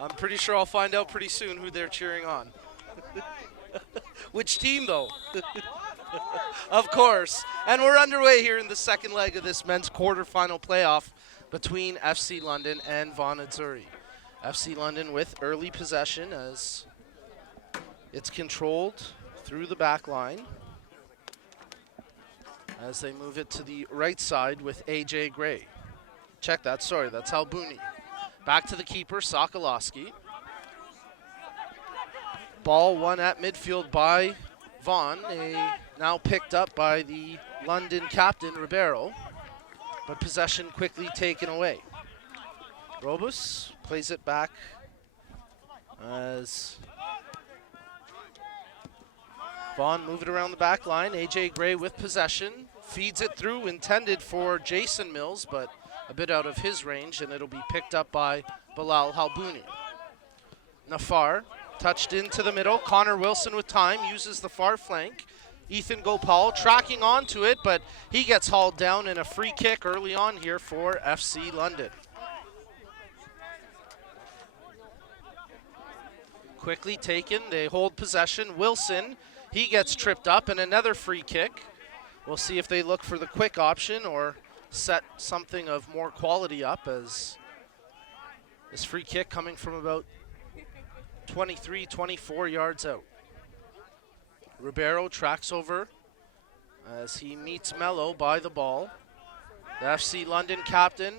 I'm pretty sure I'll find out pretty soon who they're cheering on. Which team, though? Of course. And we're underway here in the second leg of this men's quarterfinal playoff between FC London and Vaughan. FC London with early possession as it's controlled through the back line as they move it to the right side with A.J. Gray. Check that, sorry, that's Halbouni. Back to the keeper, Sokolowski. Ball won at midfield by Vaughan, now picked up by the London captain, Ribeiro, but possession quickly taken away. Robus plays it back as Vaughan move it around the back line. A.J. Gray with possession, feeds it through, intended for Jason Mills, but a bit out of his range, and it'll be picked up by Bilal Halbouni. Nafar touched into the middle. Connor Wilson with time, uses the far flank. Ethan Gopal tracking onto it, but he gets hauled down in a free kick early on here for FC London. Quickly taken, they hold possession. Wilson, he gets tripped up, and another free kick. We'll see if they look for the quick option or set something of more quality up, as this free kick coming from about 23, 24 yards out. Ribeiro tracks over as he meets Mello by the ball. The FC London captain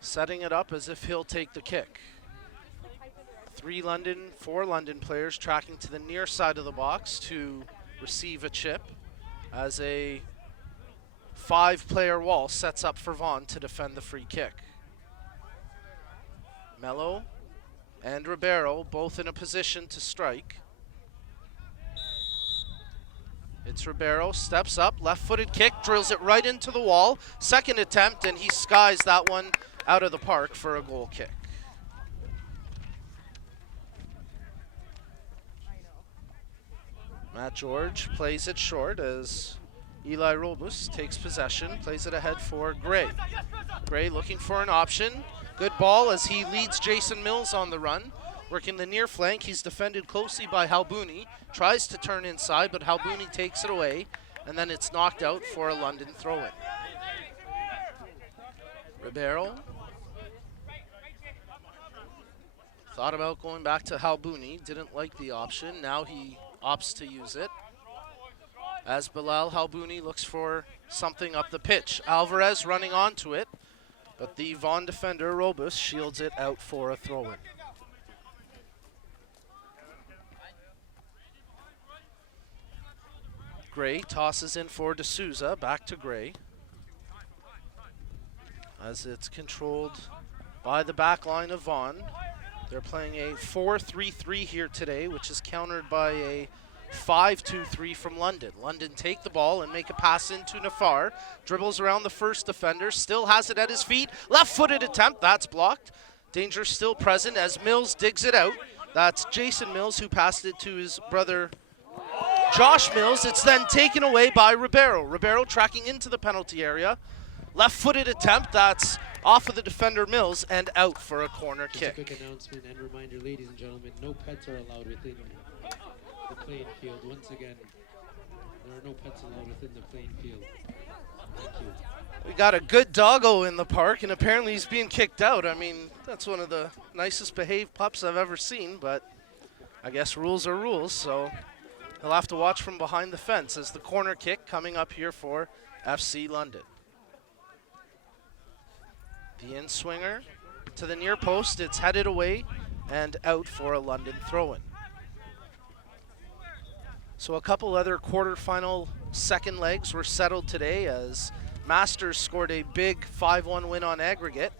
setting it up as if he'll take the kick. 4 London players tracking to the near side of the box to receive a chip as a 5-player wall sets up for Vaughan to defend the free kick. Mello and Ribeiro both in a position to strike. It's Ribeiro, steps up, left-footed kick, drills it right into the wall. Second attempt, and he skies that one out of the park for a goal kick. Matt George plays it short as Eli Robus takes possession, plays it ahead for Gray. Gray looking for an option. Good ball as he leads Jason Mills on the run. Working the near flank, he's defended closely by Halbouni. Tries to turn inside, but Halbouni takes it away, and then it's knocked out for a London throw-in. Ribeiro thought about going back to Halbouni, didn't like the option. Now he opts to use it as Bilal Halbouni looks for something up the pitch. Alvarez running onto it, but the Vaughan defender, Robus, shields it out for a throw-in. Gray tosses in for D'Souza, back to Gray, as it's controlled by the back line of Vaughan. They're playing a 4-3-3 here today, which is countered by a 5-2-3 from London. London take the ball and make a pass into Nafar. Dribbles around the first defender, still has it at his feet. Left-footed attempt, that's blocked. Danger still present as Mills digs it out. That's Jason Mills who passed it to his brother Josh Mills. It's then taken away by Ribeiro. Ribeiro tracking into the penalty area. Left-footed attempt, that's off of the defender Mills and out for a corner kick. Just a quick announcement and reminder, ladies and gentlemen, no pets are allowed within the playing field. Once again, there are no pets allowed within the playing field. Thank you. We got a good doggo in the park, and apparently he's being kicked out. I mean, that's one of the nicest behaved pups I've ever seen, but I guess rules are rules, so he'll have to watch from behind the fence as the corner kick coming up here for FC London. The in-swinger to the near post, it's headed away and out for a London throw-in. So a couple other quarterfinal second legs were settled today as Masters scored a big 5-1 win on aggregate.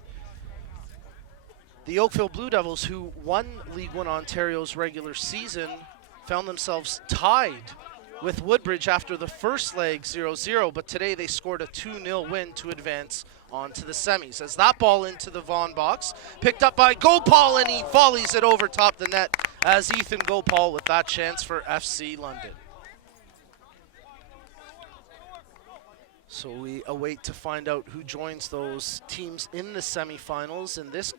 The Oakville Blue Devils, who won League One Ontario's regular season, found themselves tied with Woodbridge after the first leg 0-0, but today they scored a 2-0 win to advance on to the semis. As that ball into the Vaughan box, picked up by Gopal, and he volleys it over top the net as Ethan Gopal with that chance for FC London. So we await to find out who joins those teams in the semifinals, and this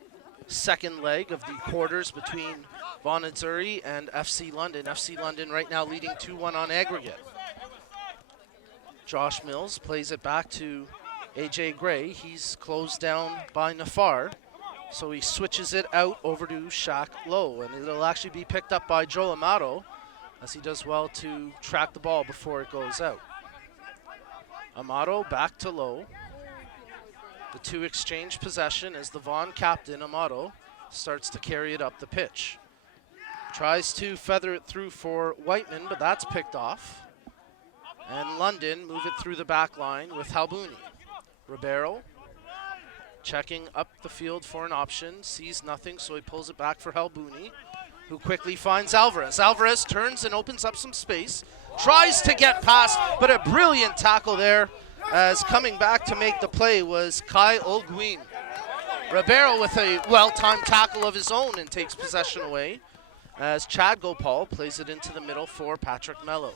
second leg of the quarters between Vaughan and Surrey and FC London. FC London right now leading 2-1 on aggregate. Josh Mills plays it back to AJ Gray. He's closed down by Nafar, so he switches it out over to Shaq Lowe, and it'll actually be picked up by Joe Amato, as he does well to track the ball before it goes out. Amato back to Lowe. The two exchange possession as the Vaughan captain, Amato, starts to carry it up the pitch. Tries to feather it through for Whiteman, but that's picked off. And London move it through the back line with Halbouni. Ribeiro checking up the field for an option, sees nothing, so he pulls it back for Halbouni, who quickly finds Alvarez. Alvarez turns and opens up some space, tries to get past, but a brilliant tackle there, as coming back to make the play was Kai Olguin. Ribeiro with a well-timed tackle of his own and takes possession away, as Chad Gopal plays it into the middle for Patrick Mello.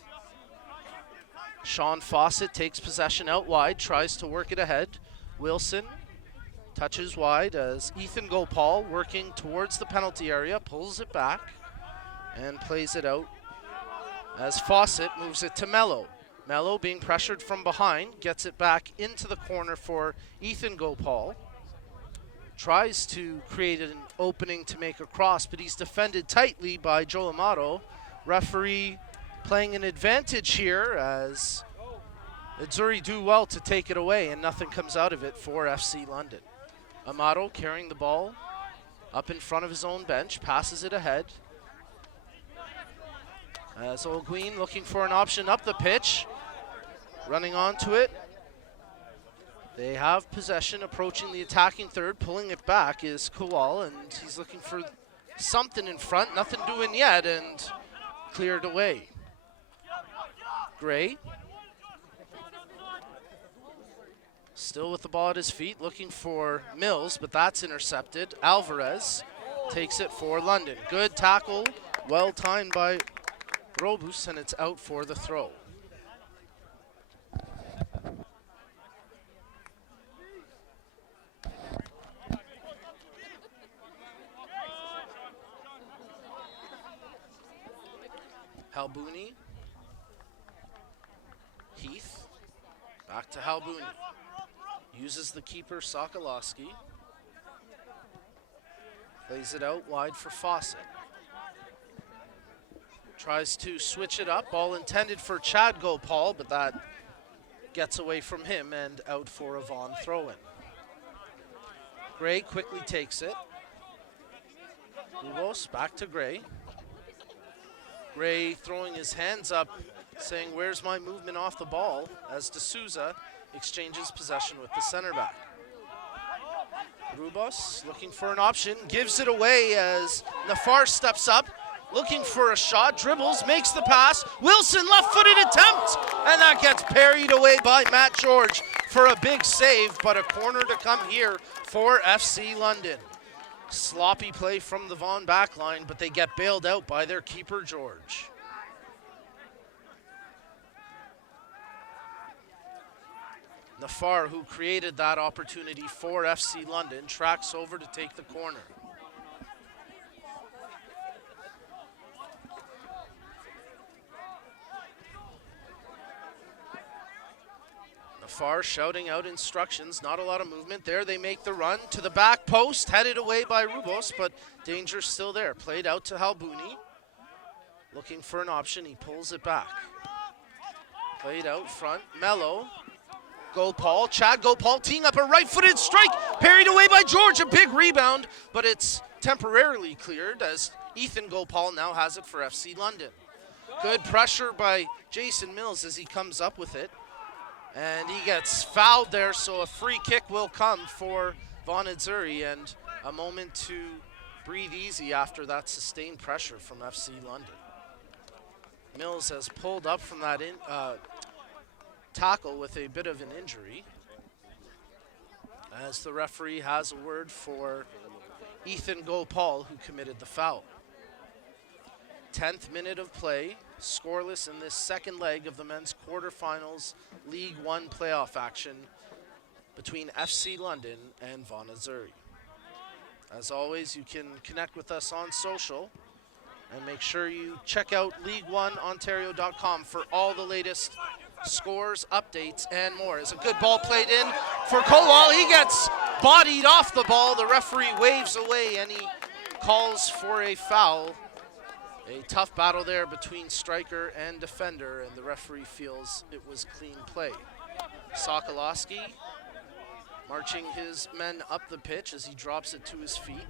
Sean Fawcett takes possession out wide, tries to work it ahead. Wilson touches wide as Ethan Gopal, working towards the penalty area, pulls it back and plays it out as Fawcett moves it to Mello. Mello, being pressured from behind, gets it back into the corner for Ethan Gopal. Tries to create an opening to make a cross, but he's defended tightly by Joe Amato. Referee playing an advantage here as Azzurri do well to take it away, and nothing comes out of it for FC London. Amato carrying the ball up in front of his own bench, passes it ahead. As Olguin looking for an option up the pitch, running onto it. They have possession, approaching the attacking third. Pulling it back is Kowal, and he's looking for something in front. Nothing doing yet, and cleared away. Gray still with the ball at his feet, looking for Mills, but that's intercepted. Alvarez takes it for London. Good tackle, well timed by Robus, and it's out for the throw. Halbouni. Heath. Back to Halbouni. Uses the keeper, Sokolowski. Plays it out wide for Fawcett. Tries to switch it up. Ball intended for Chad Gopal, but that gets away from him and out for a Vaughan throw-in. Gray quickly takes it. Lugos back to Gray. Gray throwing his hands up, saying, "Where's my movement off the ball?" as D'Souza exchanges possession with the center back. Rubos looking for an option, gives it away as Nafar steps up, looking for a shot, dribbles, makes the pass. Wilson, left-footed attempt, and that gets parried away by Matt George for a big save, but a corner to come here for FC London. Sloppy play from the Vaughan backline, but they get bailed out by their keeper, George. Nafar, who created that opportunity for FC London, tracks over to take the corner. Nafar shouting out instructions, not a lot of movement there. They make the run to the back post, headed away by Rubos, but danger's still there. Played out to Halbouni. Looking for an option, he pulls it back. Played out front, Mello. Gopal, Chad Gopal teeing up a right-footed strike, parried away by George, a big rebound, but it's temporarily cleared as Ethan Gopal now has it for FC London. Good pressure by Jason Mills as he comes up with it, and he gets fouled there, so a free kick will come for Vaughan Azzurri, and a moment to breathe easy after that sustained pressure from FC London. Mills has pulled up from that tackle with a bit of an injury, as the referee has a word for Ethan Gopal, who committed the foul. 10th minute of play, scoreless in this second leg of the men's quarterfinals League One playoff action between FC London and Vaughan Azzurri. As always, you can connect with us on social. And make sure you check out League1Ontario.com for all the latest scores, updates, and more. It's a good ball played in for Kowal. He gets bodied off the ball. The referee waves away and he calls for a foul. A tough battle there between striker and defender, and the referee feels it was clean play. Sokolowski marching his men up the pitch as he drops it to his feet,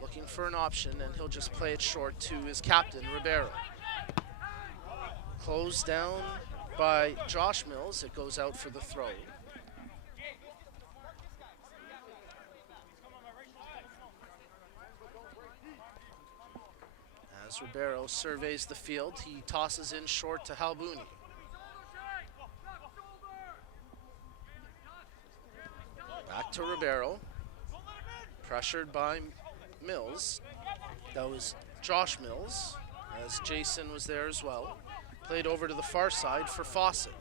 looking for an option, and he'll just play it short to his captain, Ribeiro. Closed down by Josh Mills. It goes out for the throw. As Ribeiro surveys the field, he tosses in short to Halbuni. Back to Ribeiro. Pressured by Mills. That was Josh Mills, as Jason was there as well. Played over to the far side for Fawcett.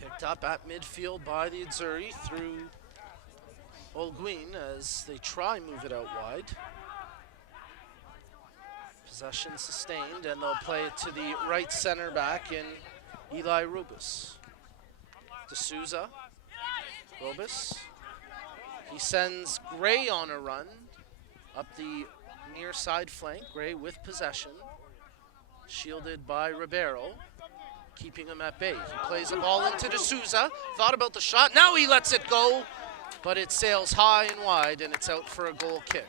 Picked up at midfield by the Azzurri through Olguin as they try move it out wide. Possession sustained, and they'll play it to the right center back in Eli Rubis. D'Souza, Rubis. He sends Gray on a run up the near side flank. Gray with possession, shielded by Ribeiro, keeping him at bay. He plays a ball into D'Souza, thought about the shot, now he lets it go, but it sails high and wide, and it's out for a goal kick.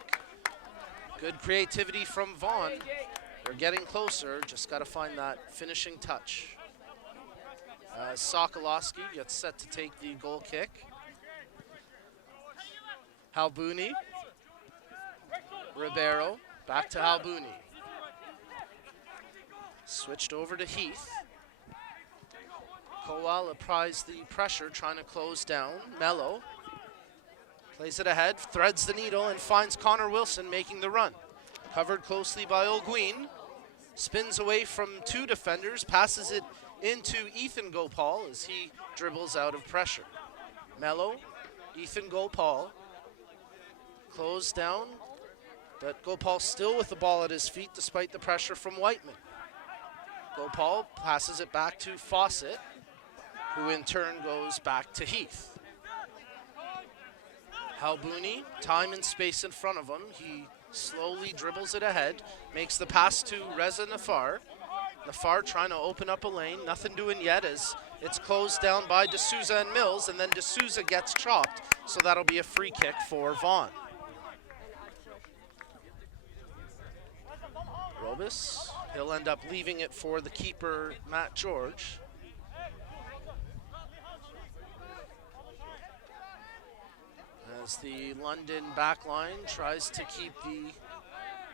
Good creativity from Vaughn. They're getting closer, just got to find that finishing touch. Sokolowski gets set to take the goal kick. Halbuni. Ribeiro, back to Halbuni. Switched over to Heath. Kowal applies the pressure, trying to close down. Mello plays it ahead, threads the needle, and finds Connor Wilson making the run. Covered closely by Olguin. Spins away from two defenders, passes it into Ethan Gopal as he dribbles out of pressure. Mello, Ethan Gopal, closed down, but Gopal still with the ball at his feet despite the pressure from Whiteman. Gopal passes it back to Fawcett, who in turn goes back to Heath. Halbuni, time and space in front of him. He slowly dribbles it ahead, makes the pass to Reza Nafar. Nafar trying to open up a lane, nothing doing yet as it's closed down by D'Souza and Mills, and then D'Souza gets chopped, so that'll be a free kick for Vaughn. Robis, he'll end up leaving it for the keeper, Matt George. As the London backline tries to keep the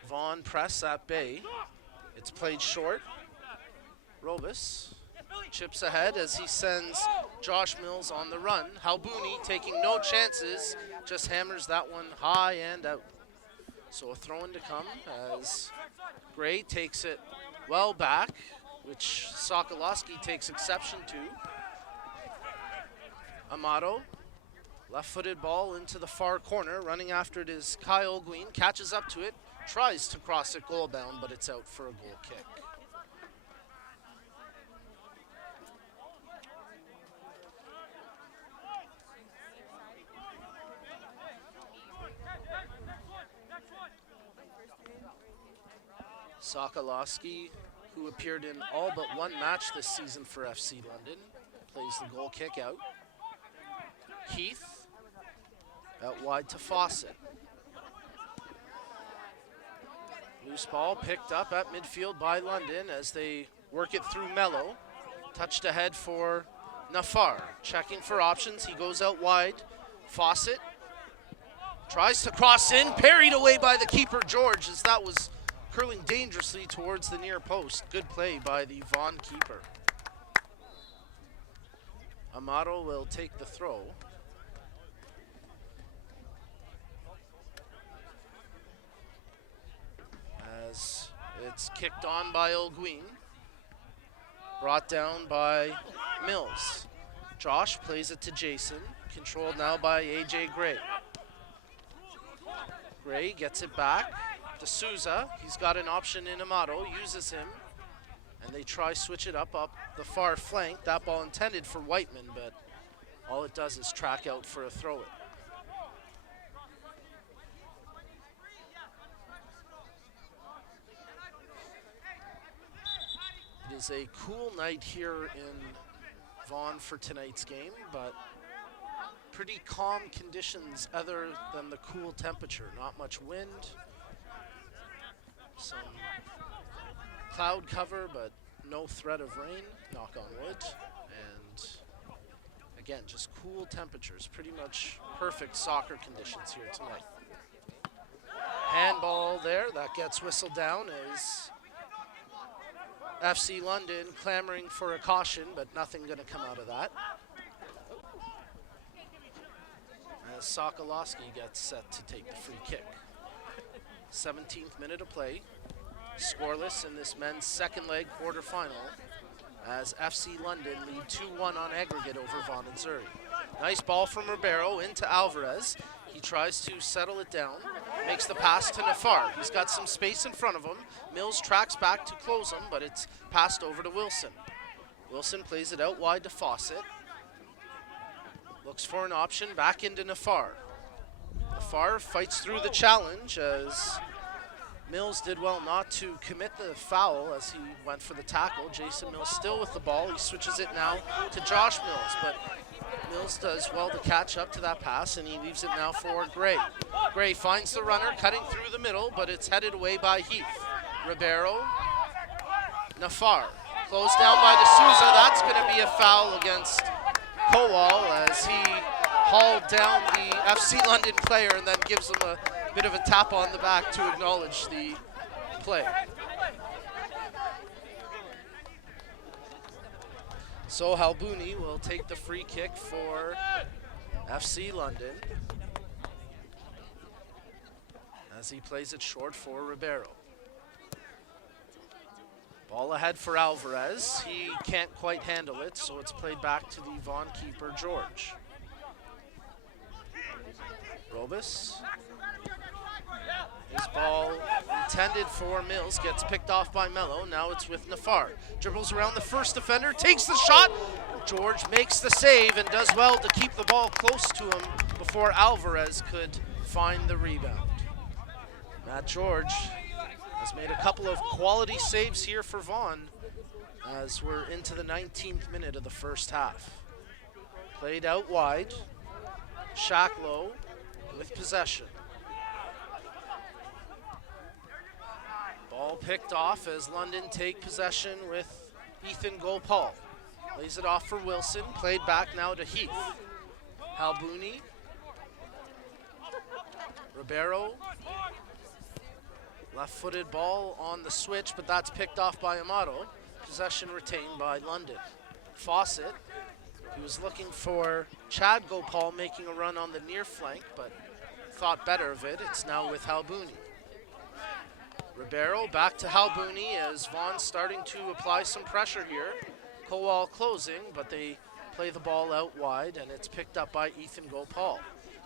Vaughn press at bay. It's played short. Robis chips ahead as he sends Josh Mills on the run. Halbuni taking no chances, just hammers that one high and out. So a throw-in to come as Gray takes it well back, which Sokolowski takes exception to. Amato, left-footed ball into the far corner. Running after it is Kyle Olguin, catches up to it, tries to cross it goal bound, but it's out for a goal kick. Sokolowski, who appeared in all but one match this season for FC London, plays the goal kick out. Heath, out wide to Fawcett. Loose ball picked up at midfield by London as they work it through Mello. Touched ahead for Nafar, checking for options. He goes out wide. Fawcett tries to cross in, parried away by the keeper, George, as that was curling dangerously towards the near post. Good play by the Vaughan keeper. Amato will take the throw. As it's kicked on by Olguin. Brought down by Mills. Josh plays it to Jason, controlled now by AJ Gray. Gray gets it back to Souza. He's got an option in Amato, uses him, and they try switch it up the far flank. That ball intended for Whiteman, but all it does is track out for a throw-in. It is a cool night here in Vaughan for tonight's game, but pretty calm conditions other than the cool temperature. Not much wind, some cloud cover, but no threat of rain, knock on wood. And again, just cool temperatures, pretty much perfect soccer conditions here tonight. Handball there, that gets whistled down as FC London clamoring for a caution, but nothing going to come out of that. As Sokolowski gets set to take the free kick. 17th minute of play. Scoreless in this men's second leg quarterfinal as FC London lead 2-1 on aggregate over Vaughan and Surrey. Nice ball from Ribeiro into Alvarez. He tries to settle it down, makes the pass to Nafar. He's got some space in front of him. Mills tracks back to close him, but it's passed over to Wilson. Wilson plays it out wide to Fawcett. Looks for an option, back into Nafar. Nafar fights through the challenge as Mills did well not to commit the foul as he went for the tackle. Jason Mills still with the ball. He switches it now to Josh Mills, but Mills does well to catch up to that pass, and he leaves it now for Gray. Gray finds the runner, cutting through the middle, but it's headed away by Heath. Ribeiro, Nafar, closed down by D'Souza. That's going to be a foul against Kowal as he hauled down the FC London player and then gives him a bit of a tap on the back to acknowledge the play. So Halbouni will take the free kick for FC London as he plays it short for Ribeiro. Ball ahead for Alvarez. He can't quite handle it, so it's played back to the Vaughan keeper, George. Robus. His ball intended for Mills gets picked off by Mello. Now it's with Nafar. Dribbles around the first defender, takes the shot. George makes the save and does well to keep the ball close to him before Alvarez could find the rebound. Matt George has made a couple of quality saves here for Vaughan as we're into the 19th minute of the first half. Played out wide. Shacklow with possession. Ball picked off as London take possession with Ethan Gopal. Lays it off for Wilson, played back now to Heath. Halbouni. Ribeiro. Left-footed ball on the switch, but that's picked off by Amato. Possession retained by London. Fawcett. He was looking for Chad Gopal making a run on the near flank, but thought better of it. It's now with Halbouni. Ribeiro back to Halbouni as Vaughan starting to apply some pressure here. Kowal closing, but they play the ball out wide, and it's picked up by Ethan Gopal.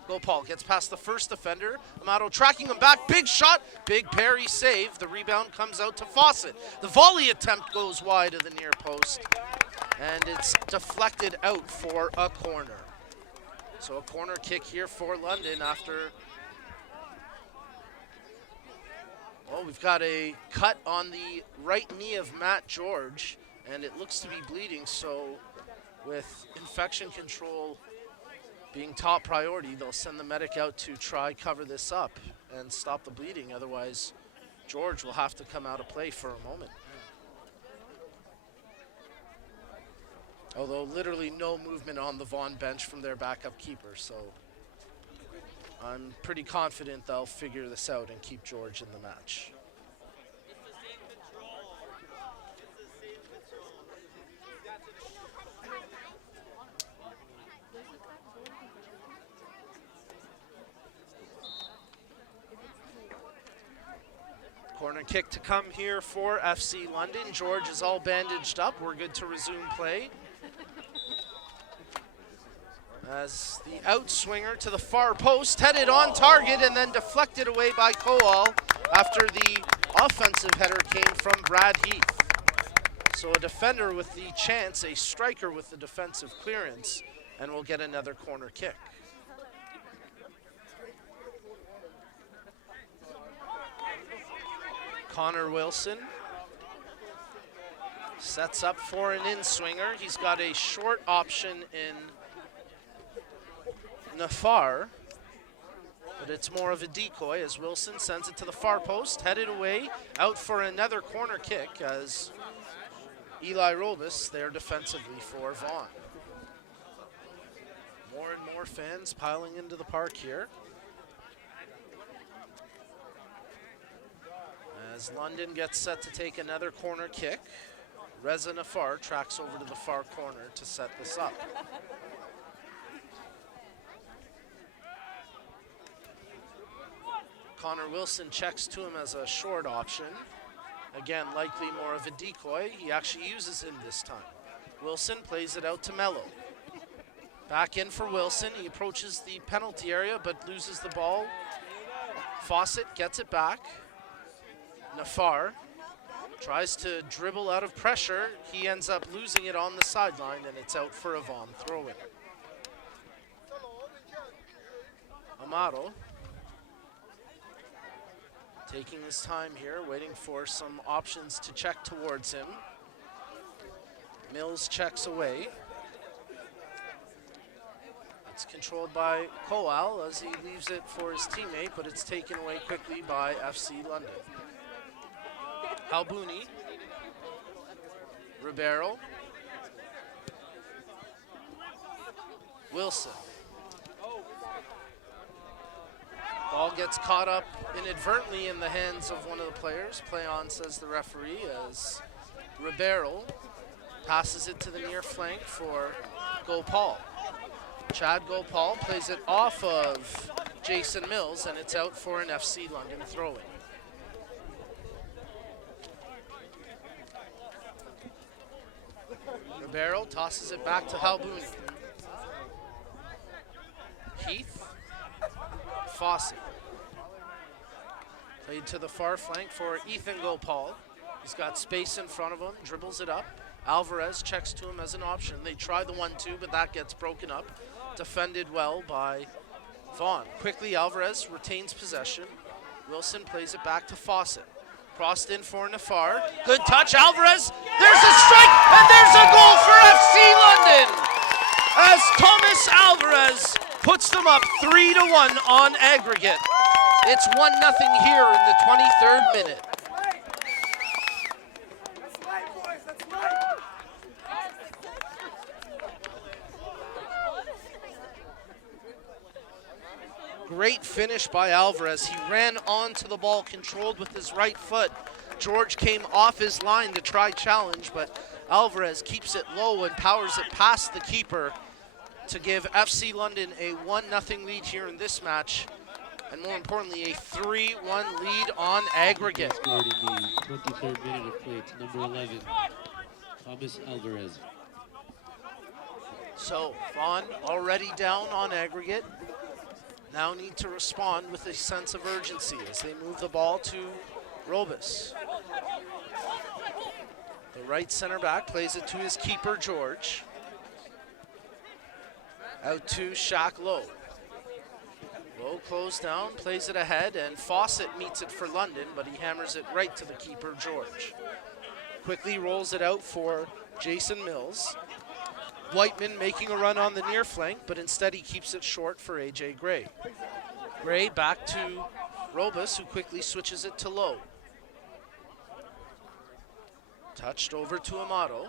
Gopal gets past the first defender. Amato tracking him back. Big shot. Big parry save. The rebound comes out to Fawcett. The volley attempt goes wide of the near post, and it's deflected out for a corner. So a corner kick here for London after... Well, we've got a cut on the right knee of Matt George, and it looks to be bleeding, so with infection control being top priority, they'll send the medic out to try cover this up and stop the bleeding. Otherwise, George will have to come out of play for a moment. Although literally no movement on the Vaughan bench from their backup keeper, so I'm pretty confident they'll figure this out and keep George in the match. Corner kick to come here for FC London. George is all bandaged up. We're good to resume play. As the outswinger to the far post, headed on target and then deflected away by Koal after the offensive header came from Brad Heath. So a defender with the chance, a striker with the defensive clearance, and we'll get another corner kick. Connor Wilson sets up for an in-swinger. He's got a short option in Nafar, but it's more of a decoy as Wilson sends it to the far post, headed away, out for another corner kick as Eli Robus there defensively for Vaughan. More and more fans piling into the park here. As London gets set to take another corner kick, Reza Nafar tracks over to the far corner to set this up. Connor Wilson checks to him as a short option. Again, likely more of a decoy. He actually uses him this time. Wilson plays it out to Mello. Back in for Wilson. He approaches the penalty area but loses the ball. Fawcett gets it back. Nafar tries to dribble out of pressure. He ends up losing it on the sideline, and it's out for a Vaughan throw-in. Amaro taking his time here, waiting for some options to check towards him. Mills checks away. It's controlled by Koal as he leaves it for his teammate, but it's taken away quickly by FC London. Albuni, Ribeiro, Wilson. Ball gets caught up inadvertently in the hands of one of the players. Play on, says the referee, as Ribeiro passes it to the near flank for Gopal. Chad Gopal plays it off of Jason Mills, and it's out for an FC London throw-in. Ribeiro tosses it back to Halbuni. Heath. Fossey. Played to the far flank for Ethan Gopal. He's got space in front of him, dribbles it up. Alvarez checks to him as an option. They try the 1-2, but that gets broken up. Defended well by Vaughn. Quickly, Alvarez retains possession. Wilson plays it back to Fawcett. Crossed in for Nafar. Good touch, Alvarez. There's a strike, and there's a goal for FC London as Thomas Alvarez puts them up 3-1 on aggregate. It's 1-0 here in the 23rd minute. Great finish by Alvarez. He ran onto the ball, controlled with his right foot. George came off his line to try challenge, but Alvarez keeps it low and powers it past the keeper to give FC London a 1-0 lead here in this match, and more importantly, a 3-1 lead on aggregate. Scored in the 23rd minute of play to number 11, Thomas Alvarez. So, Vaughn already down on aggregate. Now need to respond with a sense of urgency as they move the ball to Robus. The right center back plays it to his keeper, George. Out to Shaq Lowe. Lowe closed down, plays it ahead, and Fawcett meets it for London, but he hammers it right to the keeper, George. Quickly rolls it out for Jason Mills. Whiteman making a run on the near flank, but instead he keeps it short for A.J. Gray. Gray back to Robus, who quickly switches it to Lowe. Touched over to Amato.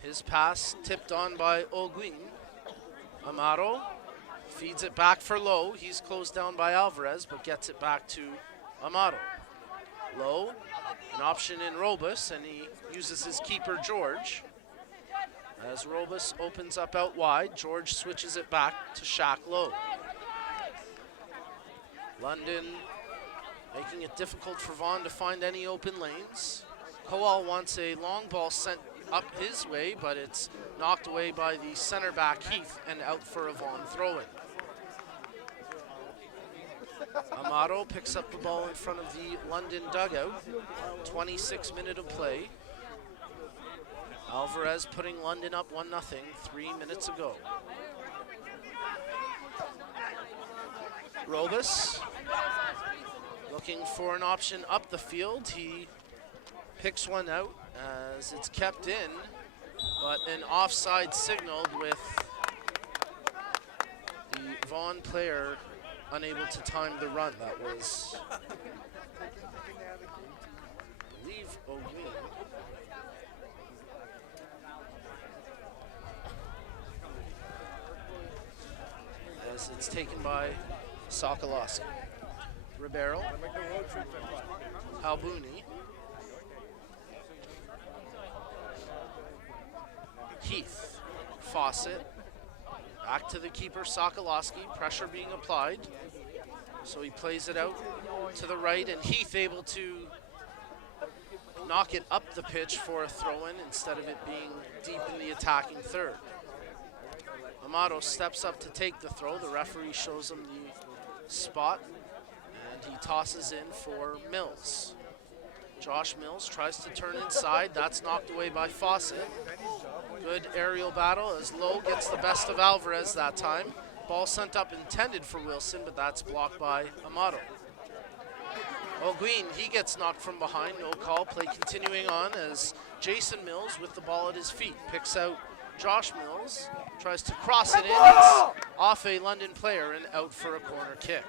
His pass tipped on by Olguin. Amato feeds it back for Lowe. He's closed down by Alvarez, but gets it back to Amato. Lowe, an option in Robus, and he uses his keeper, George. As Robus opens up out wide, George switches it back to Shaq Lowe. London making it difficult for Vaughan to find any open lanes. Koal wants a long ball sent up his way, but it's knocked away by the center back Heath and out for a Vaughan throw-in. Amato picks up the ball in front of the London dugout. 26 minutes of play. Alvarez putting London up 1-0, 3 minutes ago. Robus looking for an option up the field. He picks one out as it's kept in, but an offside signaled with the Vaughan player unable to time the run. That was, I believe, O'Ween. As it's taken by Sokolowski. Ribeiro. Halbuni. Heath. Fawcett. Back to the keeper, Sokolowski. Pressure being applied. So he plays it out to the right, and Heath able to knock it up the pitch for a throw-in instead of it being deep in the attacking third. Amato steps up to take the throw. The referee shows him the spot, and he tosses in for Mills. Josh Mills tries to turn inside. That's knocked away by Fawcett. Good aerial battle as Lowe gets the best of Alvarez that time. Ball sent up intended for Wilson, but that's blocked by Amato. O'Gueen, he gets knocked from behind. No call. Play continuing on as Jason Mills with the ball at his feet picks out Josh Mills, tries to cross it in. It's off a London player and out for a corner kick.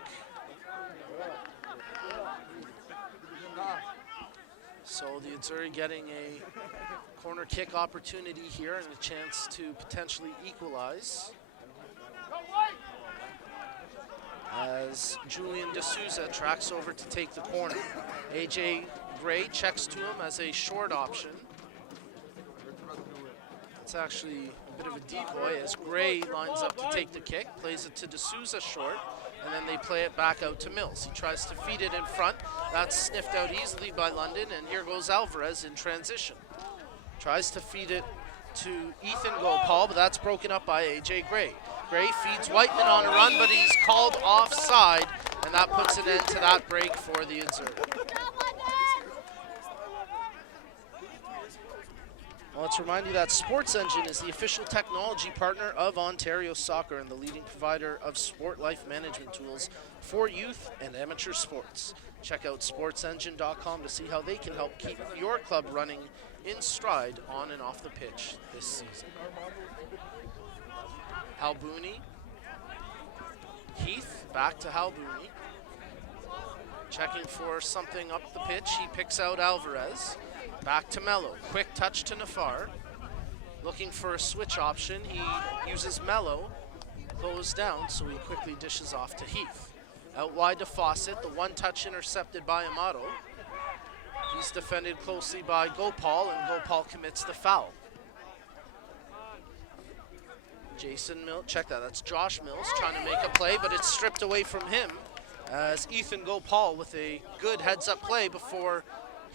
So the Azzurri getting a corner kick opportunity here and a chance to potentially equalize. As Julian D'Souza tracks over to take the corner. AJ Gray checks to him as a short option. It's actually a bit of a decoy as Gray lines up to take the kick, plays it to D'Souza short, and then they play it back out to Mills. He tries to feed it in front. That's sniffed out easily by London, and here goes Alvarez in transition. Tries to feed it to Ethan Gopal, but that's broken up by AJ Gray. Gray feeds Whiteman on a run, but he's called offside, and that puts an end to that break for the Azzurri. Well, let's remind you that Sports Engine is the official technology partner of Ontario Soccer and the leading provider of sport life management tools for youth and amateur sports. Check out sportsengine.com to see how they can help keep your club running in stride on and off the pitch this season. Halbuni. Heath back to Halbuni. Checking for something up the pitch. He picks out Alvarez. Back to Mello. Quick touch to Nafar. Looking for a switch option. He uses Mello. Goes down, so he quickly dishes off to Heath. Out wide to Fawcett. The one touch intercepted by Amato. He's defended closely by Gopal, and Gopal commits the foul. Jason Mills, check that, that's Josh Mills trying to make a play, but it's stripped away from him as Ethan Gopal with a good heads-up play before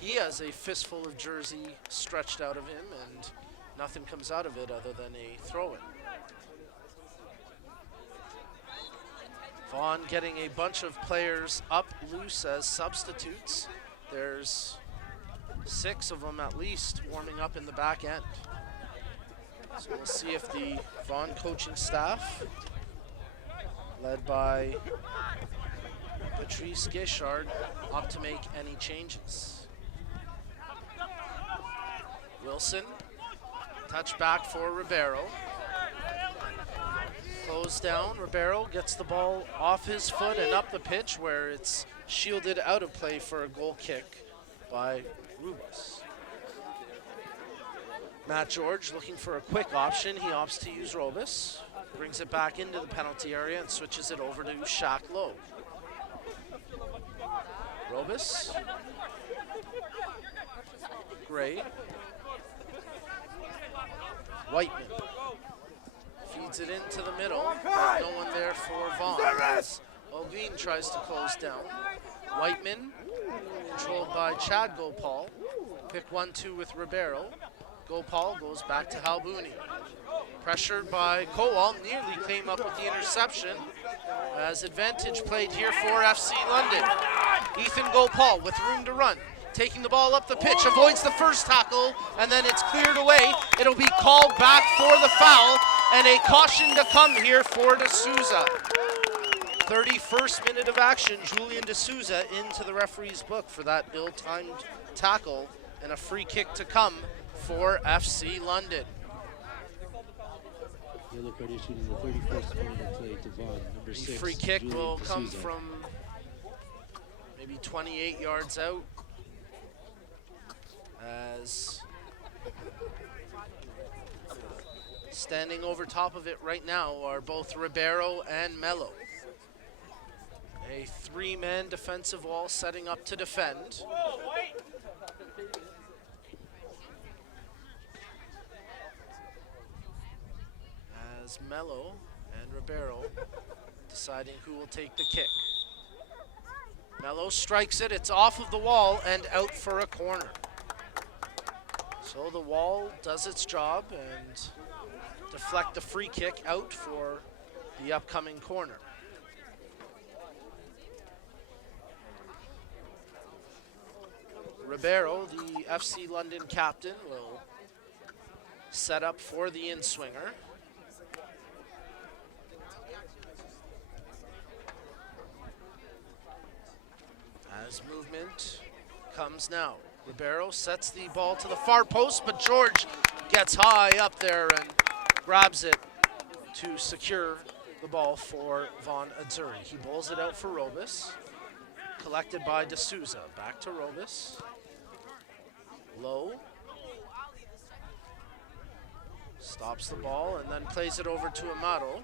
he has a fistful of jersey stretched out of him, and nothing comes out of it other than a throw-in. Vaughan getting a bunch of players up loose as substitutes. There's 6 of them at least warming up in the back end. So we'll see if the Vaughan coaching staff, led by Patrice Guichard, opt to make any changes. Wilson, touch back for Ribeiro. Close down, Ribeiro gets the ball off his foot and up the pitch where it's shielded out of play for a goal kick by Rubas. Matt George looking for a quick option. He opts to use Robus. Brings it back into the penalty area and switches it over to Shaq Lowe. Robus. Gray. Whiteman. Feeds it into the middle. No one there for Vaughn. O'Green tries to close down. Whiteman, controlled by Chad Gopal. Pick 1-2 with Ribeiro. Gopal goes back to Halbouni. Pressured by Kowal, nearly came up with the interception. As advantage played here for FC London. Ethan Gopal with room to run. Taking the ball up the pitch, avoids the first tackle, and then it's cleared away. It'll be called back for the foul, and a caution to come here for D'Souza. 31st minute of action, Julian D'Souza into the referee's book for that ill-timed tackle, and a free kick to come for FC London. Yellow card issued in the 31st minute of play to Vaughn, number The 6. free kick Julian will come D'Souza. from maybe 28 yards out, as standing over top of it right now are both Ribeiro and Mello. A three-man defensive wall setting up to defend. As Mello and Ribeiro deciding who will take the kick. Mello strikes it, it's off of the wall and out for a corner. So the wall does its job and deflect the free kick out for the upcoming corner. Ribeiro, the FC London captain, will set up for the in-swinger. As movement comes now. Ribeiro sets the ball to the far post, but George gets high up there and grabs it to secure the ball for Vaughan Azzurri. He bowls it out for Robis. Collected by D'Souza. Back to Robis. Low. Stops the ball and then plays it over to Amato.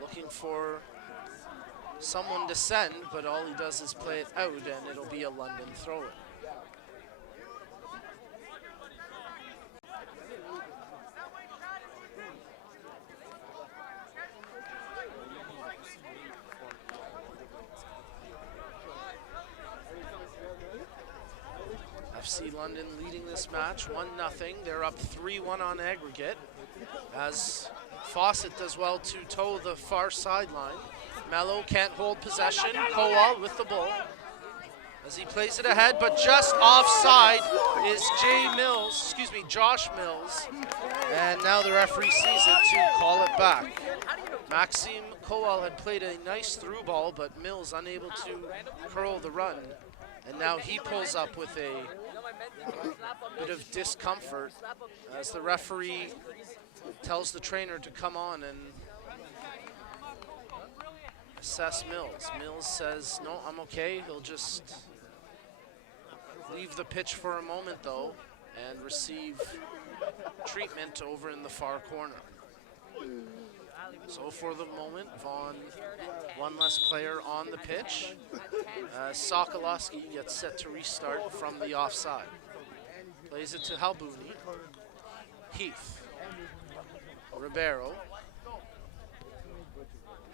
Looking for someone to send, but all he does is play it out, and it'll be a London throw-in. FC London leading this match 1-0. They're up 3-1 on aggregate, as Fawcett does well to toe the far sideline. Mello can't hold possession. Kowal with the ball as he plays it ahead, but just offside is Josh Mills. And now the referee sees it to call it back. Maxime Kowal had played a nice through ball, but Mills unable to curl the run. And now he pulls up with a bit of discomfort as the referee tells the trainer to come on and assess Mills. Mills says, no, I'm okay. He'll just leave the pitch for a moment, though, and receive treatment over in the far corner. So for the moment, Vaughn, one less player on the pitch. Sokolowski gets set to restart from the offside. Plays it to Halbouni. Heath. Ribeiro.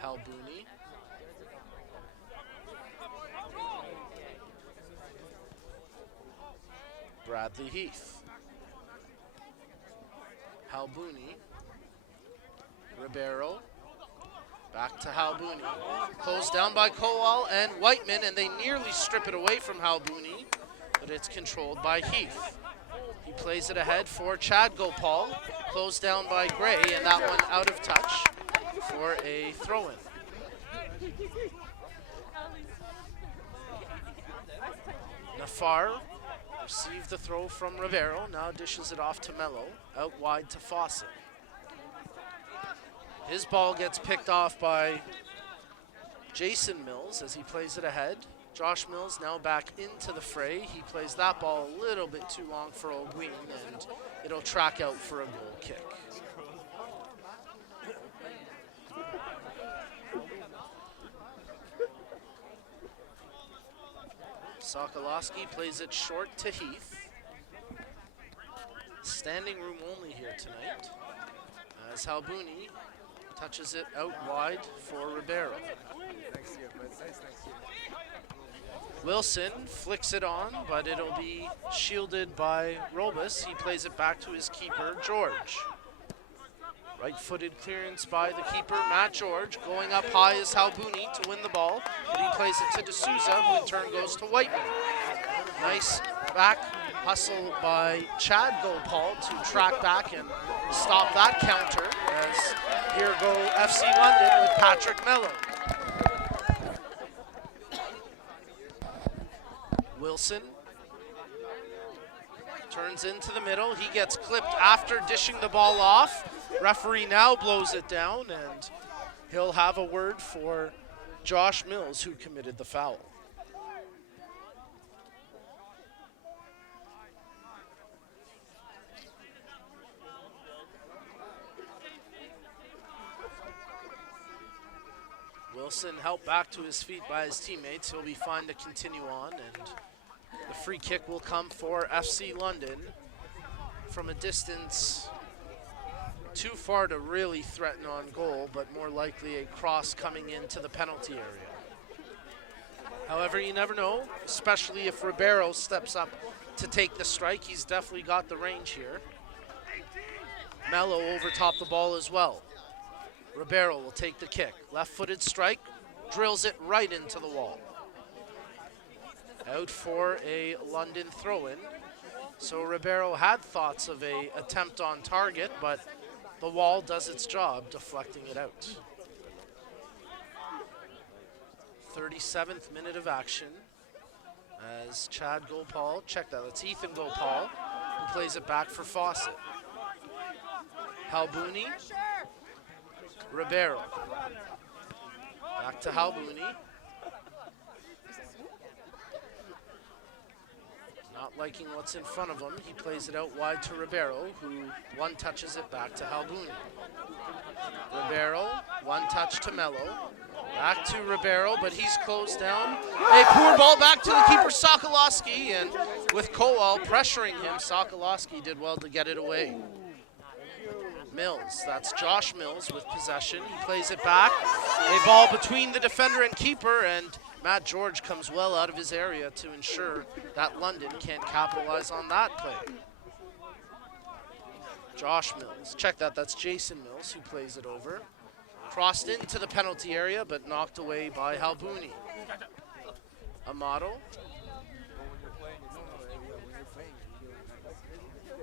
Halbouni. Bradley Heath. Halbouni. Ribeiro. Back to Halbouni. Closed down by Kowal and Whiteman, and they nearly strip it away from Halbouni, but it's controlled by Heath. He plays it ahead for Chad Gopal. Closed down by Gray, and that one out of touch for a throw-in. Nafar received the throw from Ribeiro, now dishes it off to Mello, out wide to Fawcett. His ball gets picked off by Jason Mills as he plays it ahead. Josh Mills now back into the fray. He plays that ball a little bit too long for O'Gueen, and it'll track out for a goal kick. Sokolowski plays it short to Heath. Standing room only here tonight, as Halbouni touches it out wide for Ribeiro. Wilson flicks it on, but it'll be shielded by Robus. He plays it back to his keeper, George. Right-footed clearance by the keeper, Matt George. Going up high is Halbouni to win the ball, but he plays it to D'Souza, who in turn goes to Whiteman. Nice back hustle by Chad Gopal to track back and stop that counter, as here go FC London with Patrick Mello. Wilson turns into the middle. He gets clipped after dishing the ball off. Referee now blows it down, and he'll have a word for Josh Mills, who committed the foul. Wilson helped back to his feet by his teammates. He'll be fine to continue on, and the free kick will come for FC London from a distance too far to really threaten on goal, but more likely a cross coming into the penalty area. However, you never know, especially if Ribeiro steps up to take the strike. He's definitely got the range here. Mello over top the ball as well. Ribeiro will take the kick. Left-footed strike, drills it right into the wall. Out for a London throw-in. So Ribeiro had thoughts of an attempt on target, but the wall does its job, deflecting it out. 37th minute of action as Chad Gopal, check that, that's Ethan Gopal, who plays it back for Fawcett. Halbouni, Ribeiro, back to Halbouni. Not liking what's in front of him, he plays it out wide to Ribeiro, who one touches it back to Halbouni. Ribeiro, one touch to Mello. Back to Ribeiro, but he's closed down. A poor ball back to the keeper, Sokolowski, and with Kowal pressuring him, Sokolowski did well to get it away. Mills, that's Josh Mills with possession. He plays it back. A ball between the defender and keeper, and Matt George comes well out of his area to ensure that London can't capitalize on that play. Josh Mills, check that, that's Jason Mills who plays it over. Crossed into the penalty area, but knocked away by Halbouni. Amato.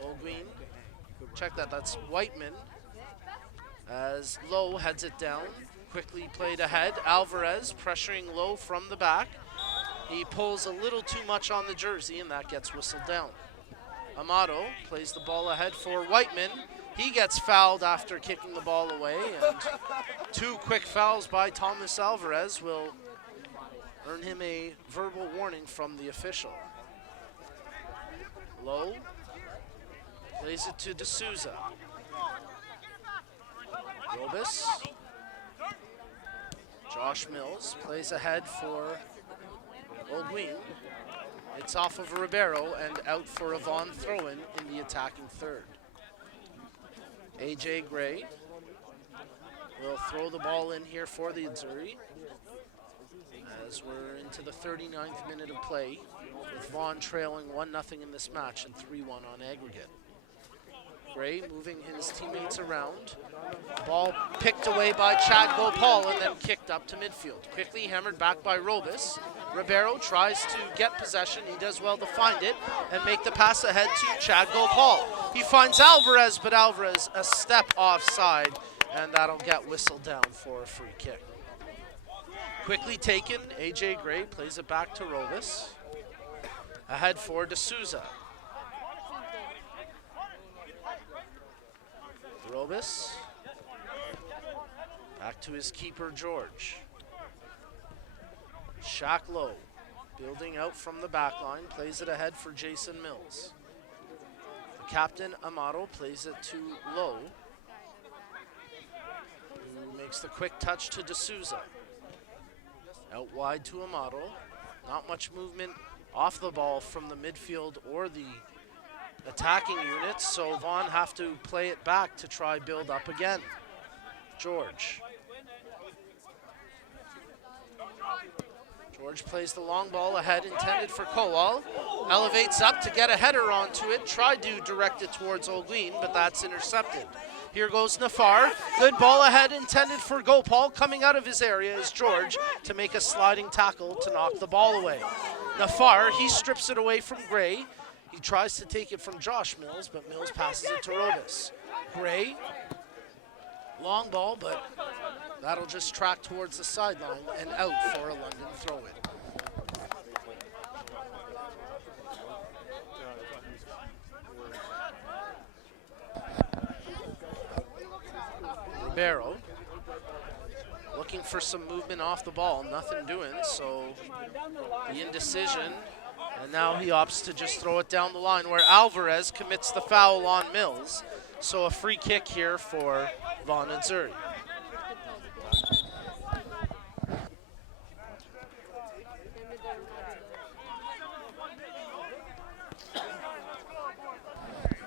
Ogwin. Check that, that's Whiteman. As Lowe heads it down. Quickly played ahead. Alvarez pressuring Lowe from the back. He pulls a little too much on the jersey, and that gets whistled down. Amato plays the ball ahead for Whiteman. He gets fouled after kicking the ball away, and two quick fouls by Thomas Alvarez will earn him a verbal warning from the official. Lowe plays it to D'Souza. Robus. Josh Mills plays ahead for Ogwin. It's off of Ribeiro and out for a Vaughan throw-in in the attacking third. AJ Gray will throw the ball in here for the Azzurri as we're into the 39th minute of play, with Vaughan trailing 1-0 in this match and 3-1 on aggregate. Gray moving his teammates around. Ball picked away by Chad Gopal and then kicked up to midfield. Quickly hammered back by Robus. Ribeiro tries to get possession. He does well to find it and make the pass ahead to Chad Gopal. He finds Alvarez, but Alvarez a step offside, and that'll get whistled down for a free kick. Quickly taken, AJ Gray plays it back to Robus. Ahead for D'Souza. Robus. Back to his keeper, George. Shaq Lowe, building out from the back line, plays it ahead for Jason Mills. The captain, Amato, plays it to Lowe, who makes the quick touch to D'Souza. Out wide to Amato. Not much movement off the ball from the midfield or the attacking units, so Vaughan have to play it back to try build up again. George George plays the long ball ahead, intended for Kowal. Elevates up to get a header onto it. Tried to direct it towards Olguin, but that's intercepted. Here goes Nafar. Good ball ahead, intended for Gopal. Coming out of his area is George to make a sliding tackle to knock the ball away. Nafar, he strips it away from Gray. He tries to take it from Josh Mills, but Mills passes it to Robus. Gray, long ball, but that'll just track towards the sideline and out for a London throw-in. Ribeiro looking for some movement off the ball, nothing doing, so the indecision, and now he opts to just throw it down the line where Alvarez commits the foul on Mills. So a free kick here for Vaughan and Zuri.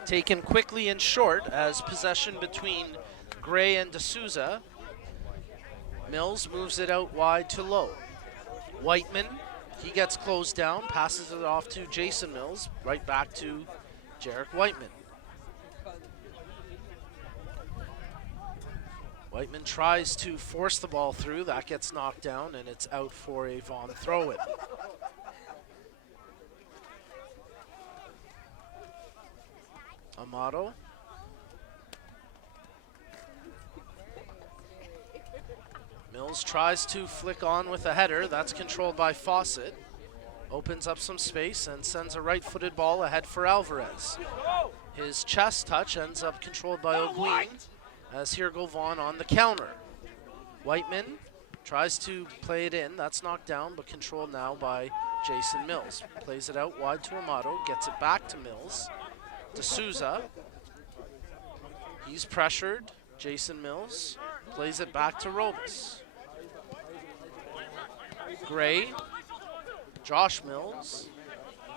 Taken quickly and short as possession between Gray and D'Souza. Mills moves it out wide to Low. Whiteman, he gets closed down, passes it off to Jason Mills, right back to Jarek Whiteman. Whiteman tries to force the ball through, that gets knocked down, and it's out for a Vaughan throw-in. Amato. Mills tries to flick on with a header. That's controlled by Fawcett. Opens up some space and sends a right-footed ball ahead for Alvarez. His chest touch ends up controlled by O'Guin, as here go Vaughan on the counter. Whiteman tries to play it in. That's knocked down, but controlled now by Jason Mills. Plays it out wide to Amato, gets it back to Mills. D'Souza, he's pressured. Jason Mills plays it back to Robus. Gray, Josh Mills,